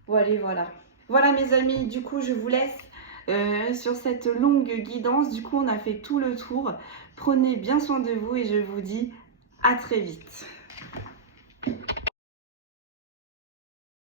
Voilà. Voilà mes amis, du coup, je vous laisse sur cette longue guidance. Du coup, on a fait tout le tour. Prenez bien soin de vous et je vous dis à très vite.